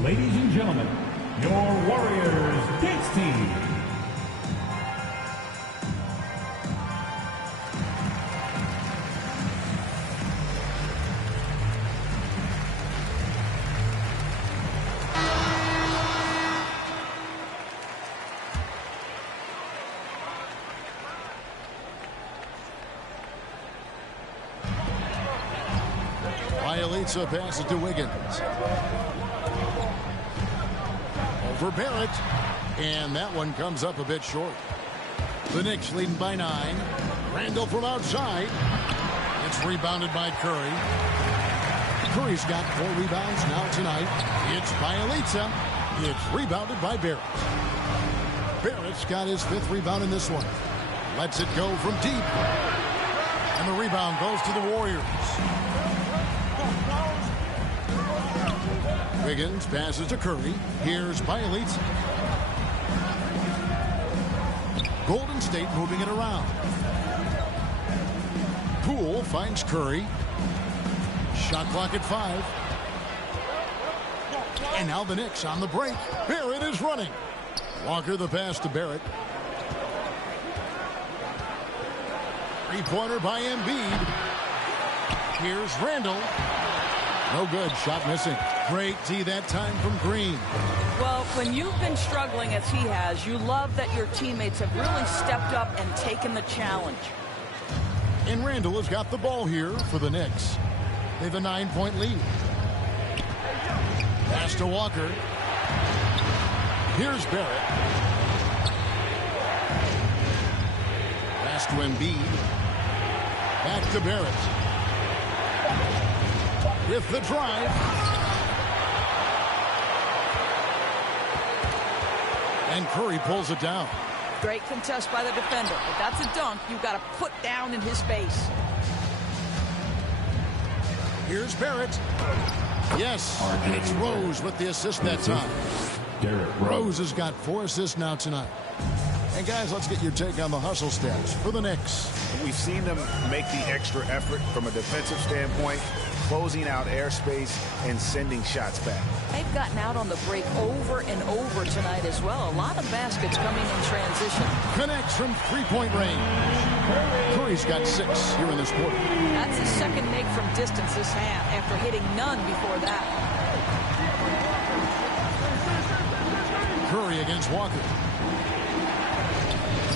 Ladies and gentlemen, your Warriors dance team. Bielitsa passes to Wiggins. For Barrett, and that one comes up a bit short. The Knicks leading by 9. Randall from outside. It's rebounded by Curry. Curry's got 4 rebounds now tonight. It's Bielitsa. It's rebounded by Barrett. Barrett's got his 5th rebound in this one. Lets it go from deep. And the rebound goes to the Warriors. Wiggins passes to Curry. Here's Bielitsa. Golden State moving it around. Poole finds Curry. Shot clock at 5. And now the Knicks on the break. Barrett is running. Walker the pass to Barrett. Three-pointer by Embiid. Here's Randall. No good. Shot missing. Great D that time from Green. Well, when you've been struggling as he has, you love that your teammates have really stepped up and taken the challenge. And Randall has got the ball here for the Knicks. They have a 9-point lead. Pass to Walker. Here's Barrett. Pass to Embiid. Back to Barrett. With the drive. And Curry pulls it down. Great contest by the defender. If that's a dunk, you've got to put down in his face. Here's Barrett. Yes, and it's Rose with the assist that time. Rose has got 4 assists now tonight. And guys, let's get your take on the hustle stats for the Knicks. We've seen them make the extra effort from a defensive standpoint, closing out airspace and sending shots back. They've gotten out on the break over and over tonight as well. A lot of baskets coming in transition. Connects from three-point range. Curry's got 6 here in this quarter. That's his second make from distance this half after hitting none before that. Curry against Walker.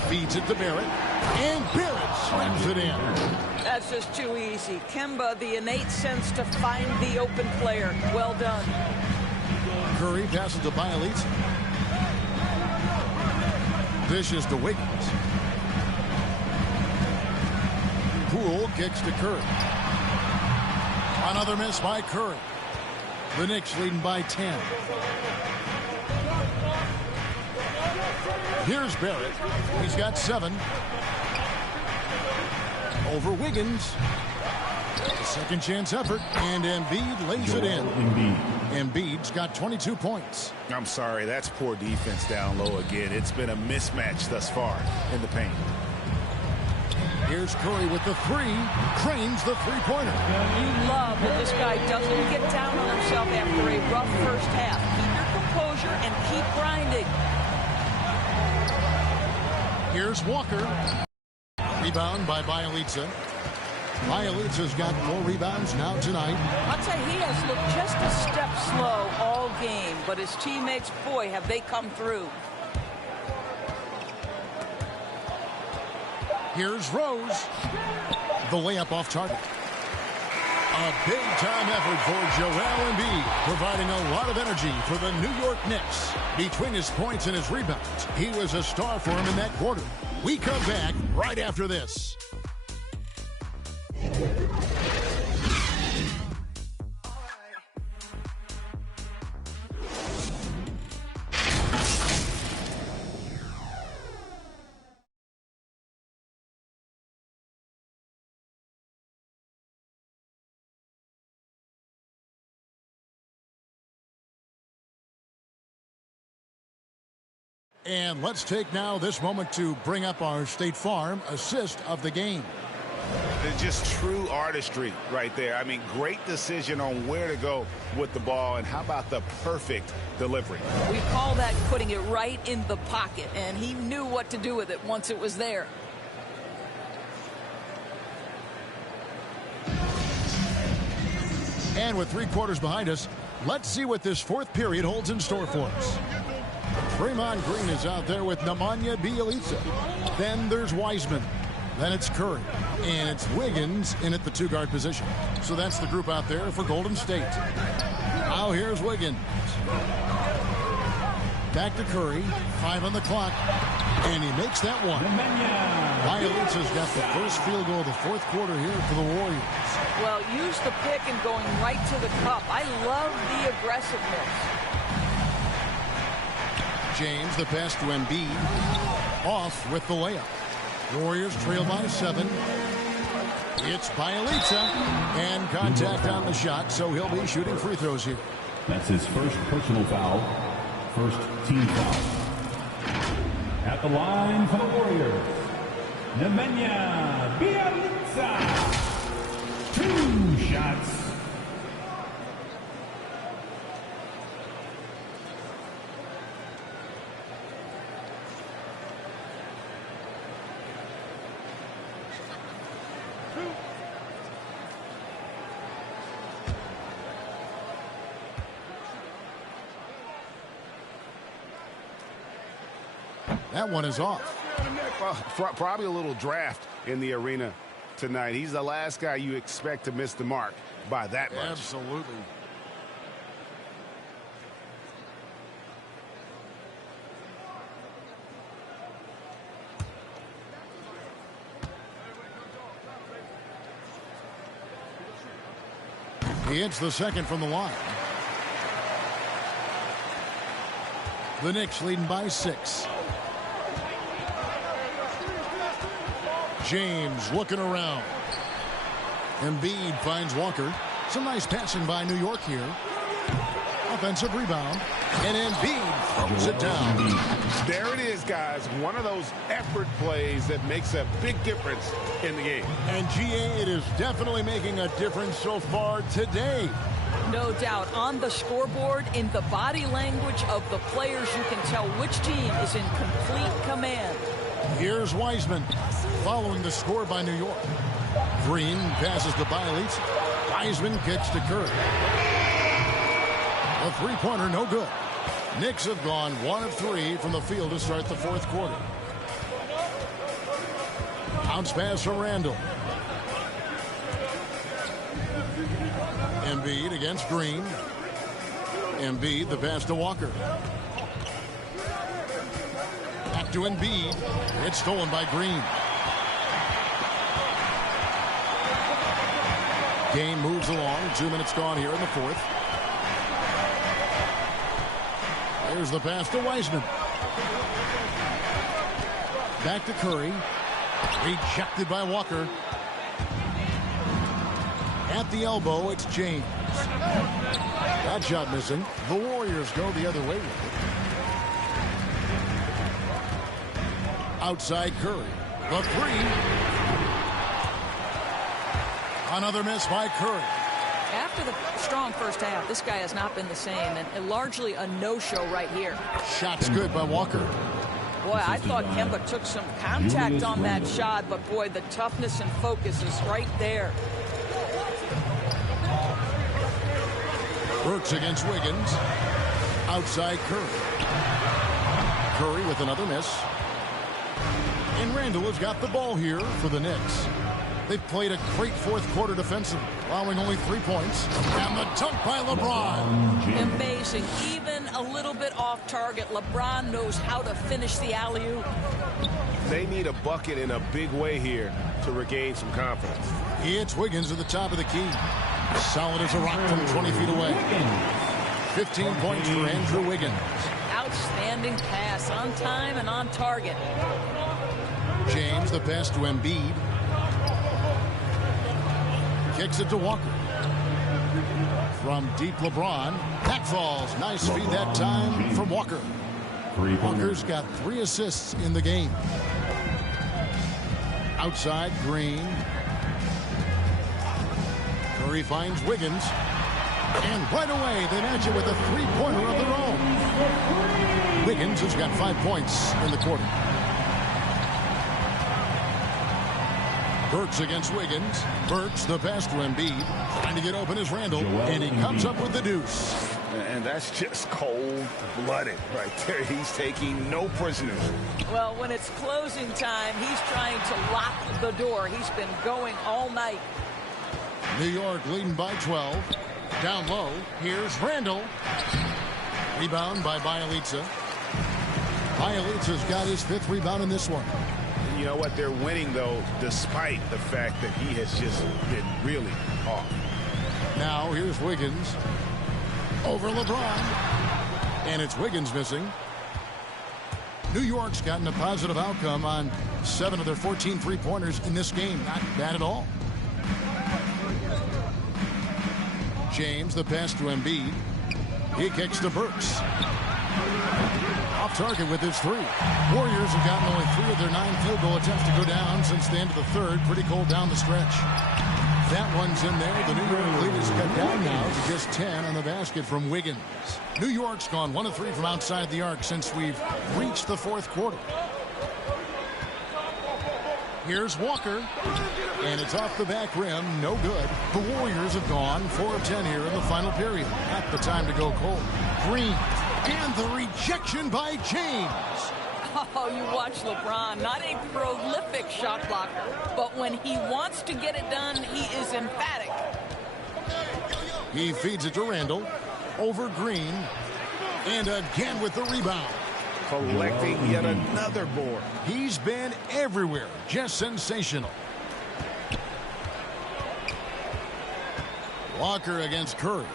Feeds it to Barrett. And Barrett slams it in. That's just too easy. Kemba, the innate sense to find the open player. Well done. Curry passes to Bielitz. Dishes to Wiggins. Poole kicks to Curry. Another miss by Curry. The Knicks leading by 10. Here's Barrett. He's got 7. Over Wiggins. A second chance effort, and Embiid lays it in. Embiid's got 22 points. I'm sorry, that's poor defense down low again. It's been a mismatch thus far in the paint. Here's Curry with the 3. Cranes the three-pointer. You love that this guy doesn't get down on himself after a rough first half. Keep your composure and keep grinding. Here's Walker. Rebound by Bielitsa. Bielitsa's got 4 rebounds now tonight. I'll tell you, he has looked just a step slow all game, but his teammates, boy, have they come through. Here's Rose. The layup off target. A big-time effort for Joel Embiid, providing a lot of energy for the New York Knicks. Between his points and his rebounds, he was a star for him in that quarter. We come back right after this. And let's take now this moment to bring up our State Farm assist of the game. It's just true artistry right there. I mean, great decision on where to go with the ball, and how about the perfect delivery? We call that putting it right in the pocket, and he knew what to do with it once it was there. And with 3 quarters behind us, let's see what this 4th period holds in store for us. Draymond Green is out there with Nemanja Bjelica. Then there's Wiseman. Then it's Curry. And it's Wiggins in at the 2-guard position. So that's the group out there for Golden State. Now here's Wiggins. Back to Curry. 5 on the clock. And he makes that one. Bjelica's got the first field goal of the 4th quarter here for the Warriors. Well, use the pick and going right to the cup. I love the aggressiveness. James, the pass to Embiid. Off with the layup. Warriors trail by 7. It's Bjelica. And contact on the shot, so he'll be shooting free throws here. That's his first personal foul. First team foul. At the line for the Warriors, Nemanja Bjelica. 2 shots. That one is off. Probably a little draft in the arena tonight. He's the last guy you expect to miss the mark by that much. Absolutely. He hits the second from the line. The Knicks leading by 6. James looking around. Embiid finds Walker. Some nice passing by New York here. Offensive rebound. And Embiid throws it down. There it is, guys. One of those effort plays that makes a big difference in the game. And GA, it is definitely making a difference so far today. No doubt. On the scoreboard, in the body language of the players, you can tell which team is in complete command. Here's Wiseman following the score by New York. Green passes to Bielitz. Wiseman kicks to Curry. A three-pointer, no good. Knicks have gone 1 of 3 from the field to start the fourth quarter. Bounce pass from Randall. Embiid against Green. Embiid, the pass to Walker. Back to Embiid. It's stolen by Green. Game moves along. 2 minutes gone here in the fourth. There's the pass to Wiseman. Back to Curry. Rejected by Walker. At the elbow, it's James. That shot missing. The Warriors go the other way with it. Outside Curry. The three. Another miss by Curry. After the strong first half, this guy has not been the same, and largely a no-show right here. Shot's good by Walker. Boy, I thought Kemba took some contact on that shot, but boy, the toughness and focus is right there. Burks against Wiggins. Outside Curry. Curry with another miss. And Randall has got the ball here for the Knicks. They've played a great fourth quarter defensively, allowing only 3 points. And the dunk by LeBron. Amazing. Even a little bit off target, LeBron knows how to finish the alley-oop. They need a bucket in a big way here to regain some confidence. It's Wiggins at the top of the key. Solid as a rock from 20 feet away. 15 points for Andrew Wiggins. Outstanding pass, on time and on target. James, the pass to Embiid. Kicks it to Walker. From deep, LeBron. That falls. Nice feed that time from Walker. Walker's got 3 assists in the game. Outside, Green. Curry finds Wiggins. And right away, they match it with a three-pointer of their own. Wiggins has got 5 points in the quarter. Burks against Wiggins. Burks, the pass to Embiid. Trying to get open is Randall. And he comes up with the deuce. And that's just cold-blooded right there. He's taking no prisoners. Well, when it's closing time, he's trying to lock the door. He's been going all night. New York leading by 12. Down low. Here's Randall. Rebound by Bielitz. Bielitz has got his 5th rebound in this one. You know what? They're winning, though, despite the fact that he has just been really off. Now, here's Wiggins. Over LeBron. And it's Wiggins missing. New York's gotten a positive outcome on 7 of their 14 three-pointers in this game. Not bad at all. James, the pass to Embiid. He kicks to Burks. Off target with his 3. Warriors have gotten only 3 of their 9 field goal attempts to go down since the end of the third. Pretty cold down the stretch. That one's in there. The New York lead is cut down now to just 10 on the basket from Wiggins. New York's gone 1 of 3 from outside the arc since we've reached the fourth quarter. Here's Walker. And it's off the back rim. No good. The Warriors have gone 4 of 10 here in the final period. At the time to go cold. Green. And the rejection by James. Oh, you watch LeBron, not a prolific shot blocker, but when he wants to get it done, he is emphatic. He feeds it to Randall. Over Green. And again with the rebound. Collecting yet another board. He's been everywhere. Just sensational. Walker against Curry.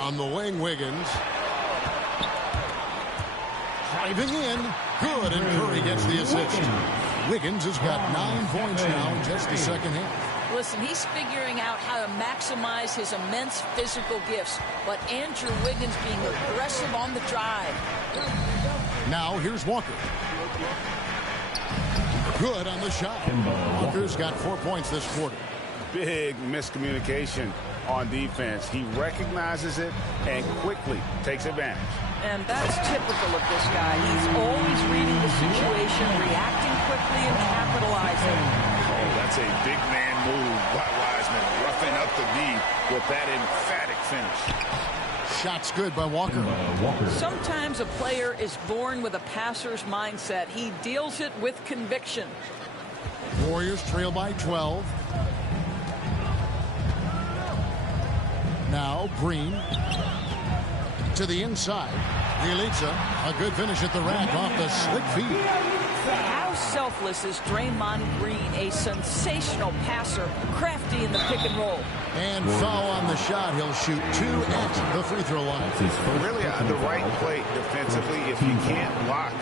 On the wing, Wiggins. Driving in. Good, and Curry gets the assist. Wiggins has got 9 points now in just the second half. Listen, he's figuring out how to maximize his immense physical gifts, but Andrew Wiggins being aggressive on the drive. Now here's Walker. Good on the shot. Walker's got 4 points this quarter. Big miscommunication on defense. He recognizes it and quickly takes advantage. And that's typical of this guy. He's always reading the situation, reacting quickly, and capitalizing. Oh, that's a big man move by Wiseman, roughing up the knee with that emphatic finish. Shot's good by Walker. Sometimes a player is born with a passer's mindset. He deals it with conviction. Warriors trail by 12. Now Green to the inside. Bielitsa, a good finish at the rack off the slick feed. How selfless is Draymond Green? A sensational passer, crafty in the pick and roll. And foul on the shot. He'll shoot 2 at the free throw line. Really at the right play defensively. If you can't block,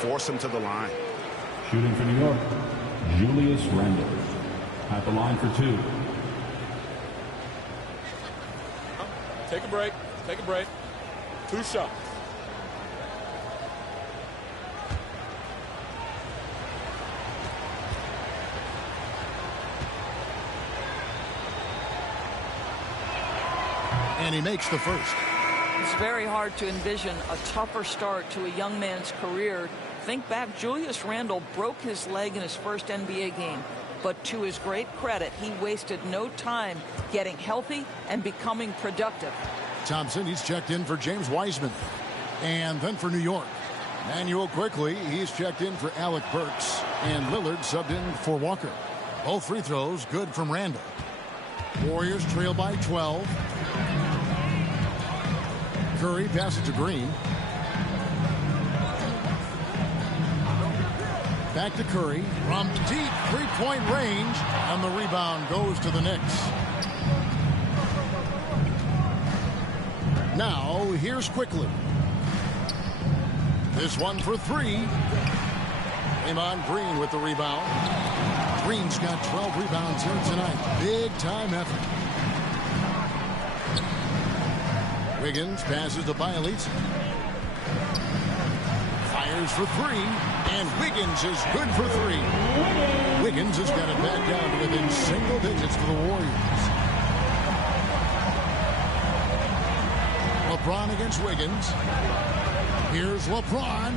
force him to the line. Shooting for New York, Julius Randle. At the line for 2. Take a break. Take a break. 2 shots. And he makes the first. It's very hard to envision a tougher start to a young man's career. Think back, Julius Randle broke his leg in his first NBA game. But to his great credit, he wasted no time getting healthy and becoming productive. Thompson, he's checked in for James Wiseman. And then for New York, Manuel quickly, he's checked in for Alec Burks. And Lillard subbed in for Walker. Both free throws good from Randle. Warriors trail by 12. Curry passes to Green. Back to Curry from deep three-point range, and the rebound goes to the Knicks. Now here's quickly. This one for 3. Draymond Green with the rebound. Green's got 12 rebounds here tonight. Big time effort. Wiggins passes to Bielitsa. Fires for 3, and Wiggins is good for 3. Wiggins has got it back down to within single digits for the Warriors. LeBron against Wiggins. Here's LeBron,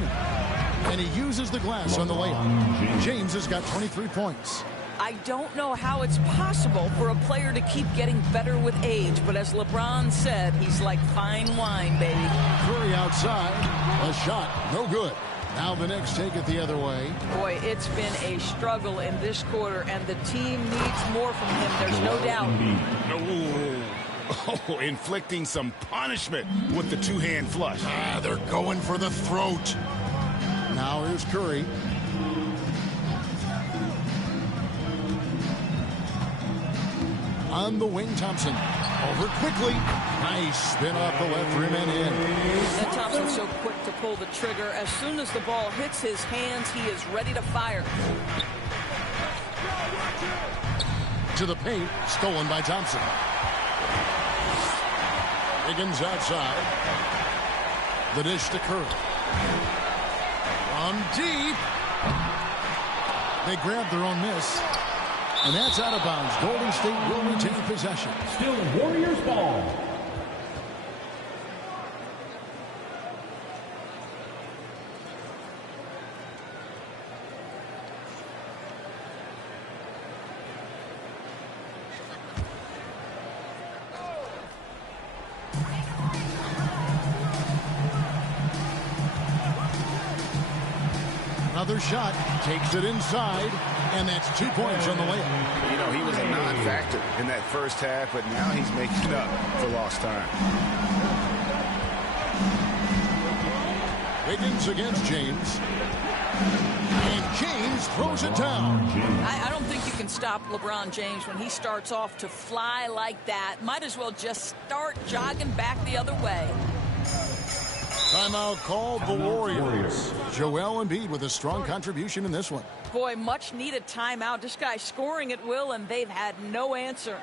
and he uses the glass on the layup. James has got 23 points. I don't know how it's possible for a player to keep getting better with age, but as LeBron said, he's like fine wine, baby. Curry outside. A shot, no good. Now the Knicks take it the other way. Boy, it's been a struggle in this quarter, and the team needs more from him, there's no doubt. Oh, inflicting some punishment with the 2-hand flush. They're going for the throat. Now here's Curry. On the wing, Thompson. Over quickly. Nice spin off the left rim and in. And Thompson's so quick to pull the trigger. As soon as the ball hits his hands, he is ready to fire. To the paint. Stolen by Thompson. Wiggins outside. The dish to Curry. From deep. They grab their own miss. And that's out of bounds. Golden State will retain possession. Still Warriors ball. Another shot, takes it inside, and that's 2 points on the layup. You know, he was a non-factor in that first half, but now he's making up for lost time. Wiggins against James. And James throws it down. I don't think you can stop LeBron James when he starts off to fly like that. Might as well just start jogging back the other way. Timeout called the Warriors. Joel Embiid with a strong contribution in this one. Boy, much needed timeout. This guy's scoring at will, and they've had no answer.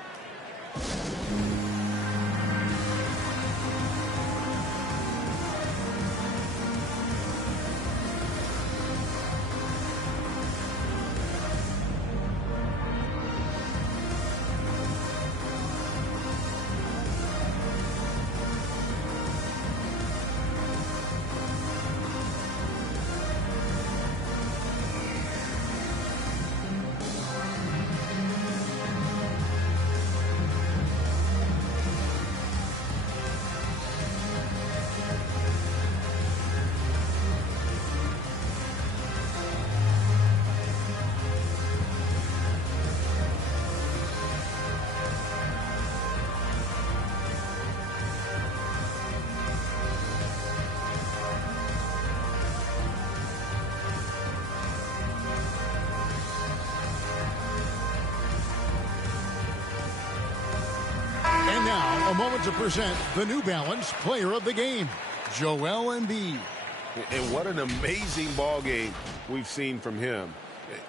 Now, a moment to present the New Balance Player of the Game, Joel Embiid. And what an amazing ball game we've seen from him.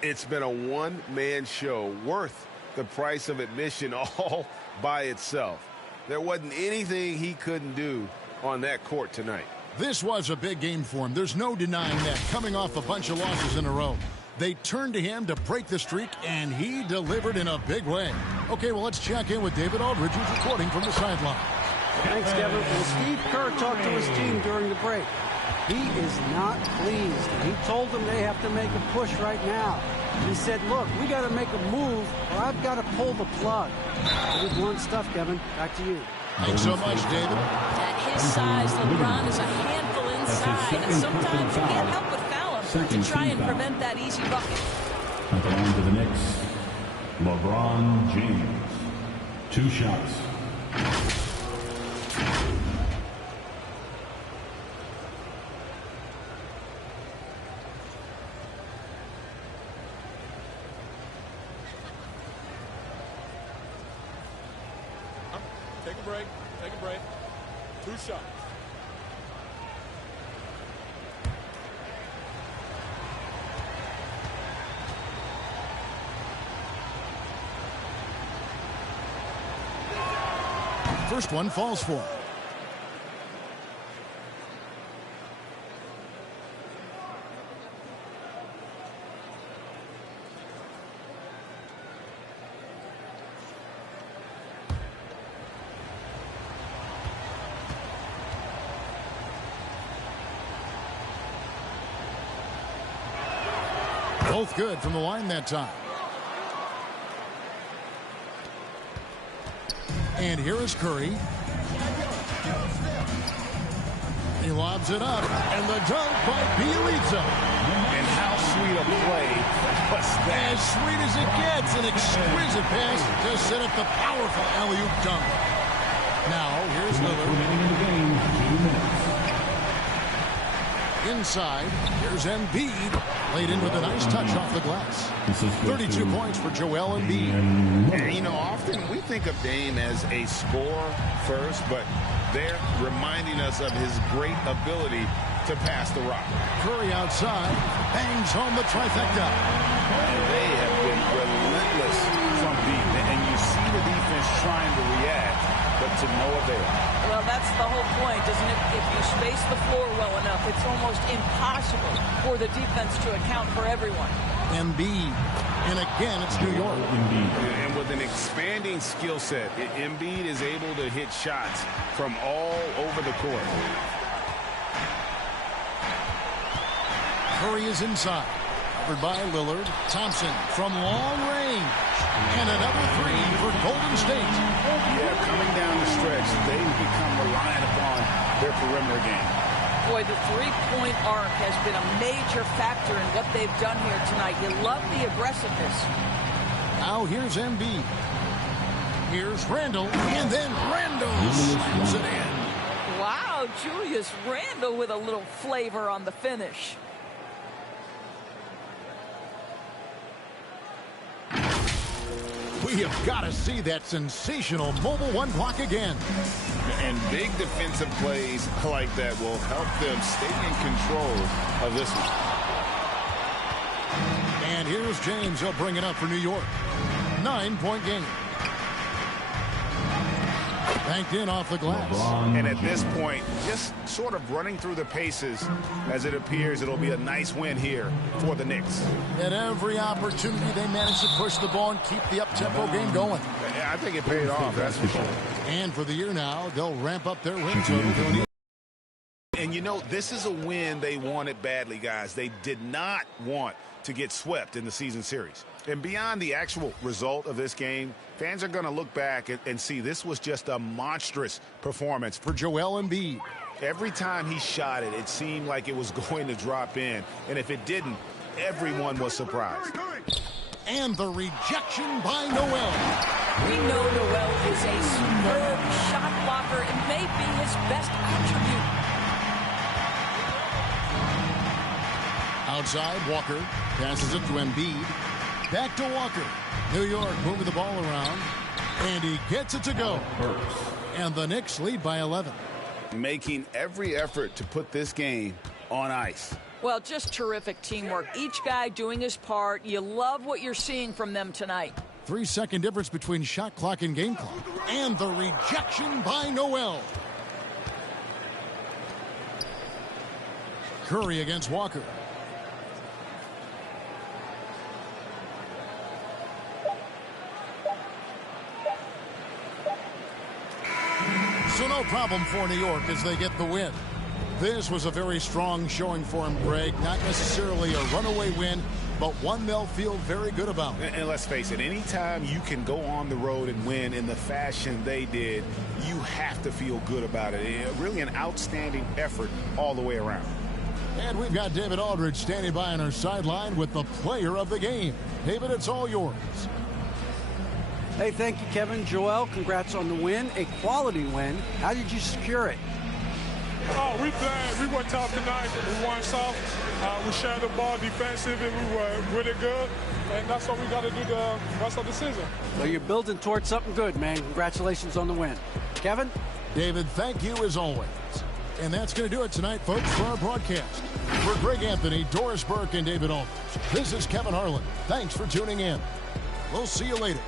It's been a one-man show worth the price of admission all by itself. There wasn't anything he couldn't do on that court tonight. This was a big game for him. There's no denying that, coming off a bunch of losses in a row. They turned to him to break the streak, and he delivered in a big way. Okay, well, let's check in with David Aldridge, who's reporting from the sideline. Thanks, Kevin. Well, Steve Kerr talked to his team during the break. He is not pleased. He told them they have to make a push right now. He said, look, we got to make a move, or I've got to pull the plug. Pretty blunt stuff, Kevin. Back to you. Thanks so much, David. At his size, LeBron is a handful inside, and sometimes you can't help but foul him to try and prevent that easy bucket. At the line to the Knicks, LeBron James. 2 shots. Take a break. Take a break. 2 shots. First one falls for him. Both good from the line that time. And here is Curry. He lobs it up, and the dunk by Bielitsa. And how sweet a play was that? As sweet as it gets, an exquisite pass to set up the powerful alley-oop dunk. Now, here's Lillard. Inside, here's Embiid. Laid in with a nice touch off the glass. 32 points for Joel Embiid. And, you know, often we think of Dame as a scorer first, but they're reminding us of his great ability to pass the rock. Curry outside, bangs home the trifecta. And they have been relentless from deep. And you see the defense trying to react, but to no avail. Well, that's the whole point, isn't it? If you space the floor well enough, it's almost impossible for the defense to account for everyone. Embiid. And again, it's New York. And with an expanding skill set, Embiid is able to hit shots from all over the court. Curry is inside. Covered by Lillard. Thompson from long range. And another 3 for Golden State. Yeah, coming down the stretch, they've become reliant upon their perimeter game. Boy, the three-point arc has been a major factor in what they've done here tonight. You love the aggressiveness. Now here's Embiid. Here's Randle. And then Randle slams it in. Wow, Julius Randle with a little flavor on the finish. We have got to see that sensational mobile one block again. And big defensive plays like that will help them stay in control of this one. And here's James. He'll bring it up for New York. 9-point game. Banked in off the glass. And at this point, just sort of running through the paces as it appears it'll be a nice win here for the Knicks. At every opportunity, they managed to push the ball and keep the up-tempo game going. I think it paid off, that's for sure. And for the year now, they'll ramp up their win total. And you know, this is a win they wanted badly, guys. They did not want to get swept in the season series. And beyond the actual result of this game, fans are going to look back and see this was just a monstrous performance for Joel Embiid. Every time he shot it, it seemed like it was going to drop in. And if it didn't, everyone was surprised. And the rejection by Noel. We know Noel is a superb shot blocker. It may be his best attribute. Outside, Walker passes it to Embiid. Back to Walker. New York moving the ball around. And he gets it to go. And the Knicks lead by 11. Making every effort to put this game on ice. Well, just terrific teamwork. Each guy doing his part. You love what you're seeing from them tonight. 3-second difference between shot clock and game clock. And the rejection by Noel. Curry against Walker. So no problem for New York as they get the win. This was a very strong showing for him, Greg. Not necessarily a runaway win, but one they'll feel very good about. And let's face it, anytime you can go on the road and win in the fashion they did, you have to feel good about it. Really an outstanding effort all the way around. And we've got David Aldridge standing by on our sideline with the player of the game. David, it's all yours. Hey, thank you, Kevin. Joel, congrats on the win. A quality win. How did you secure it? Oh, we played. We were tough tonight. We won soft. We shared the ball defensive, and we were really good. And that's what we got to do the rest of the season. Well, you're building towards something good, man. Congratulations on the win. Kevin? David, thank you as always. And that's going to do it tonight, folks, for our broadcast. For Greg Anthony, Doris Burke, and David Aldridge, this is Kevin Harlan. Thanks for tuning in. We'll see you later.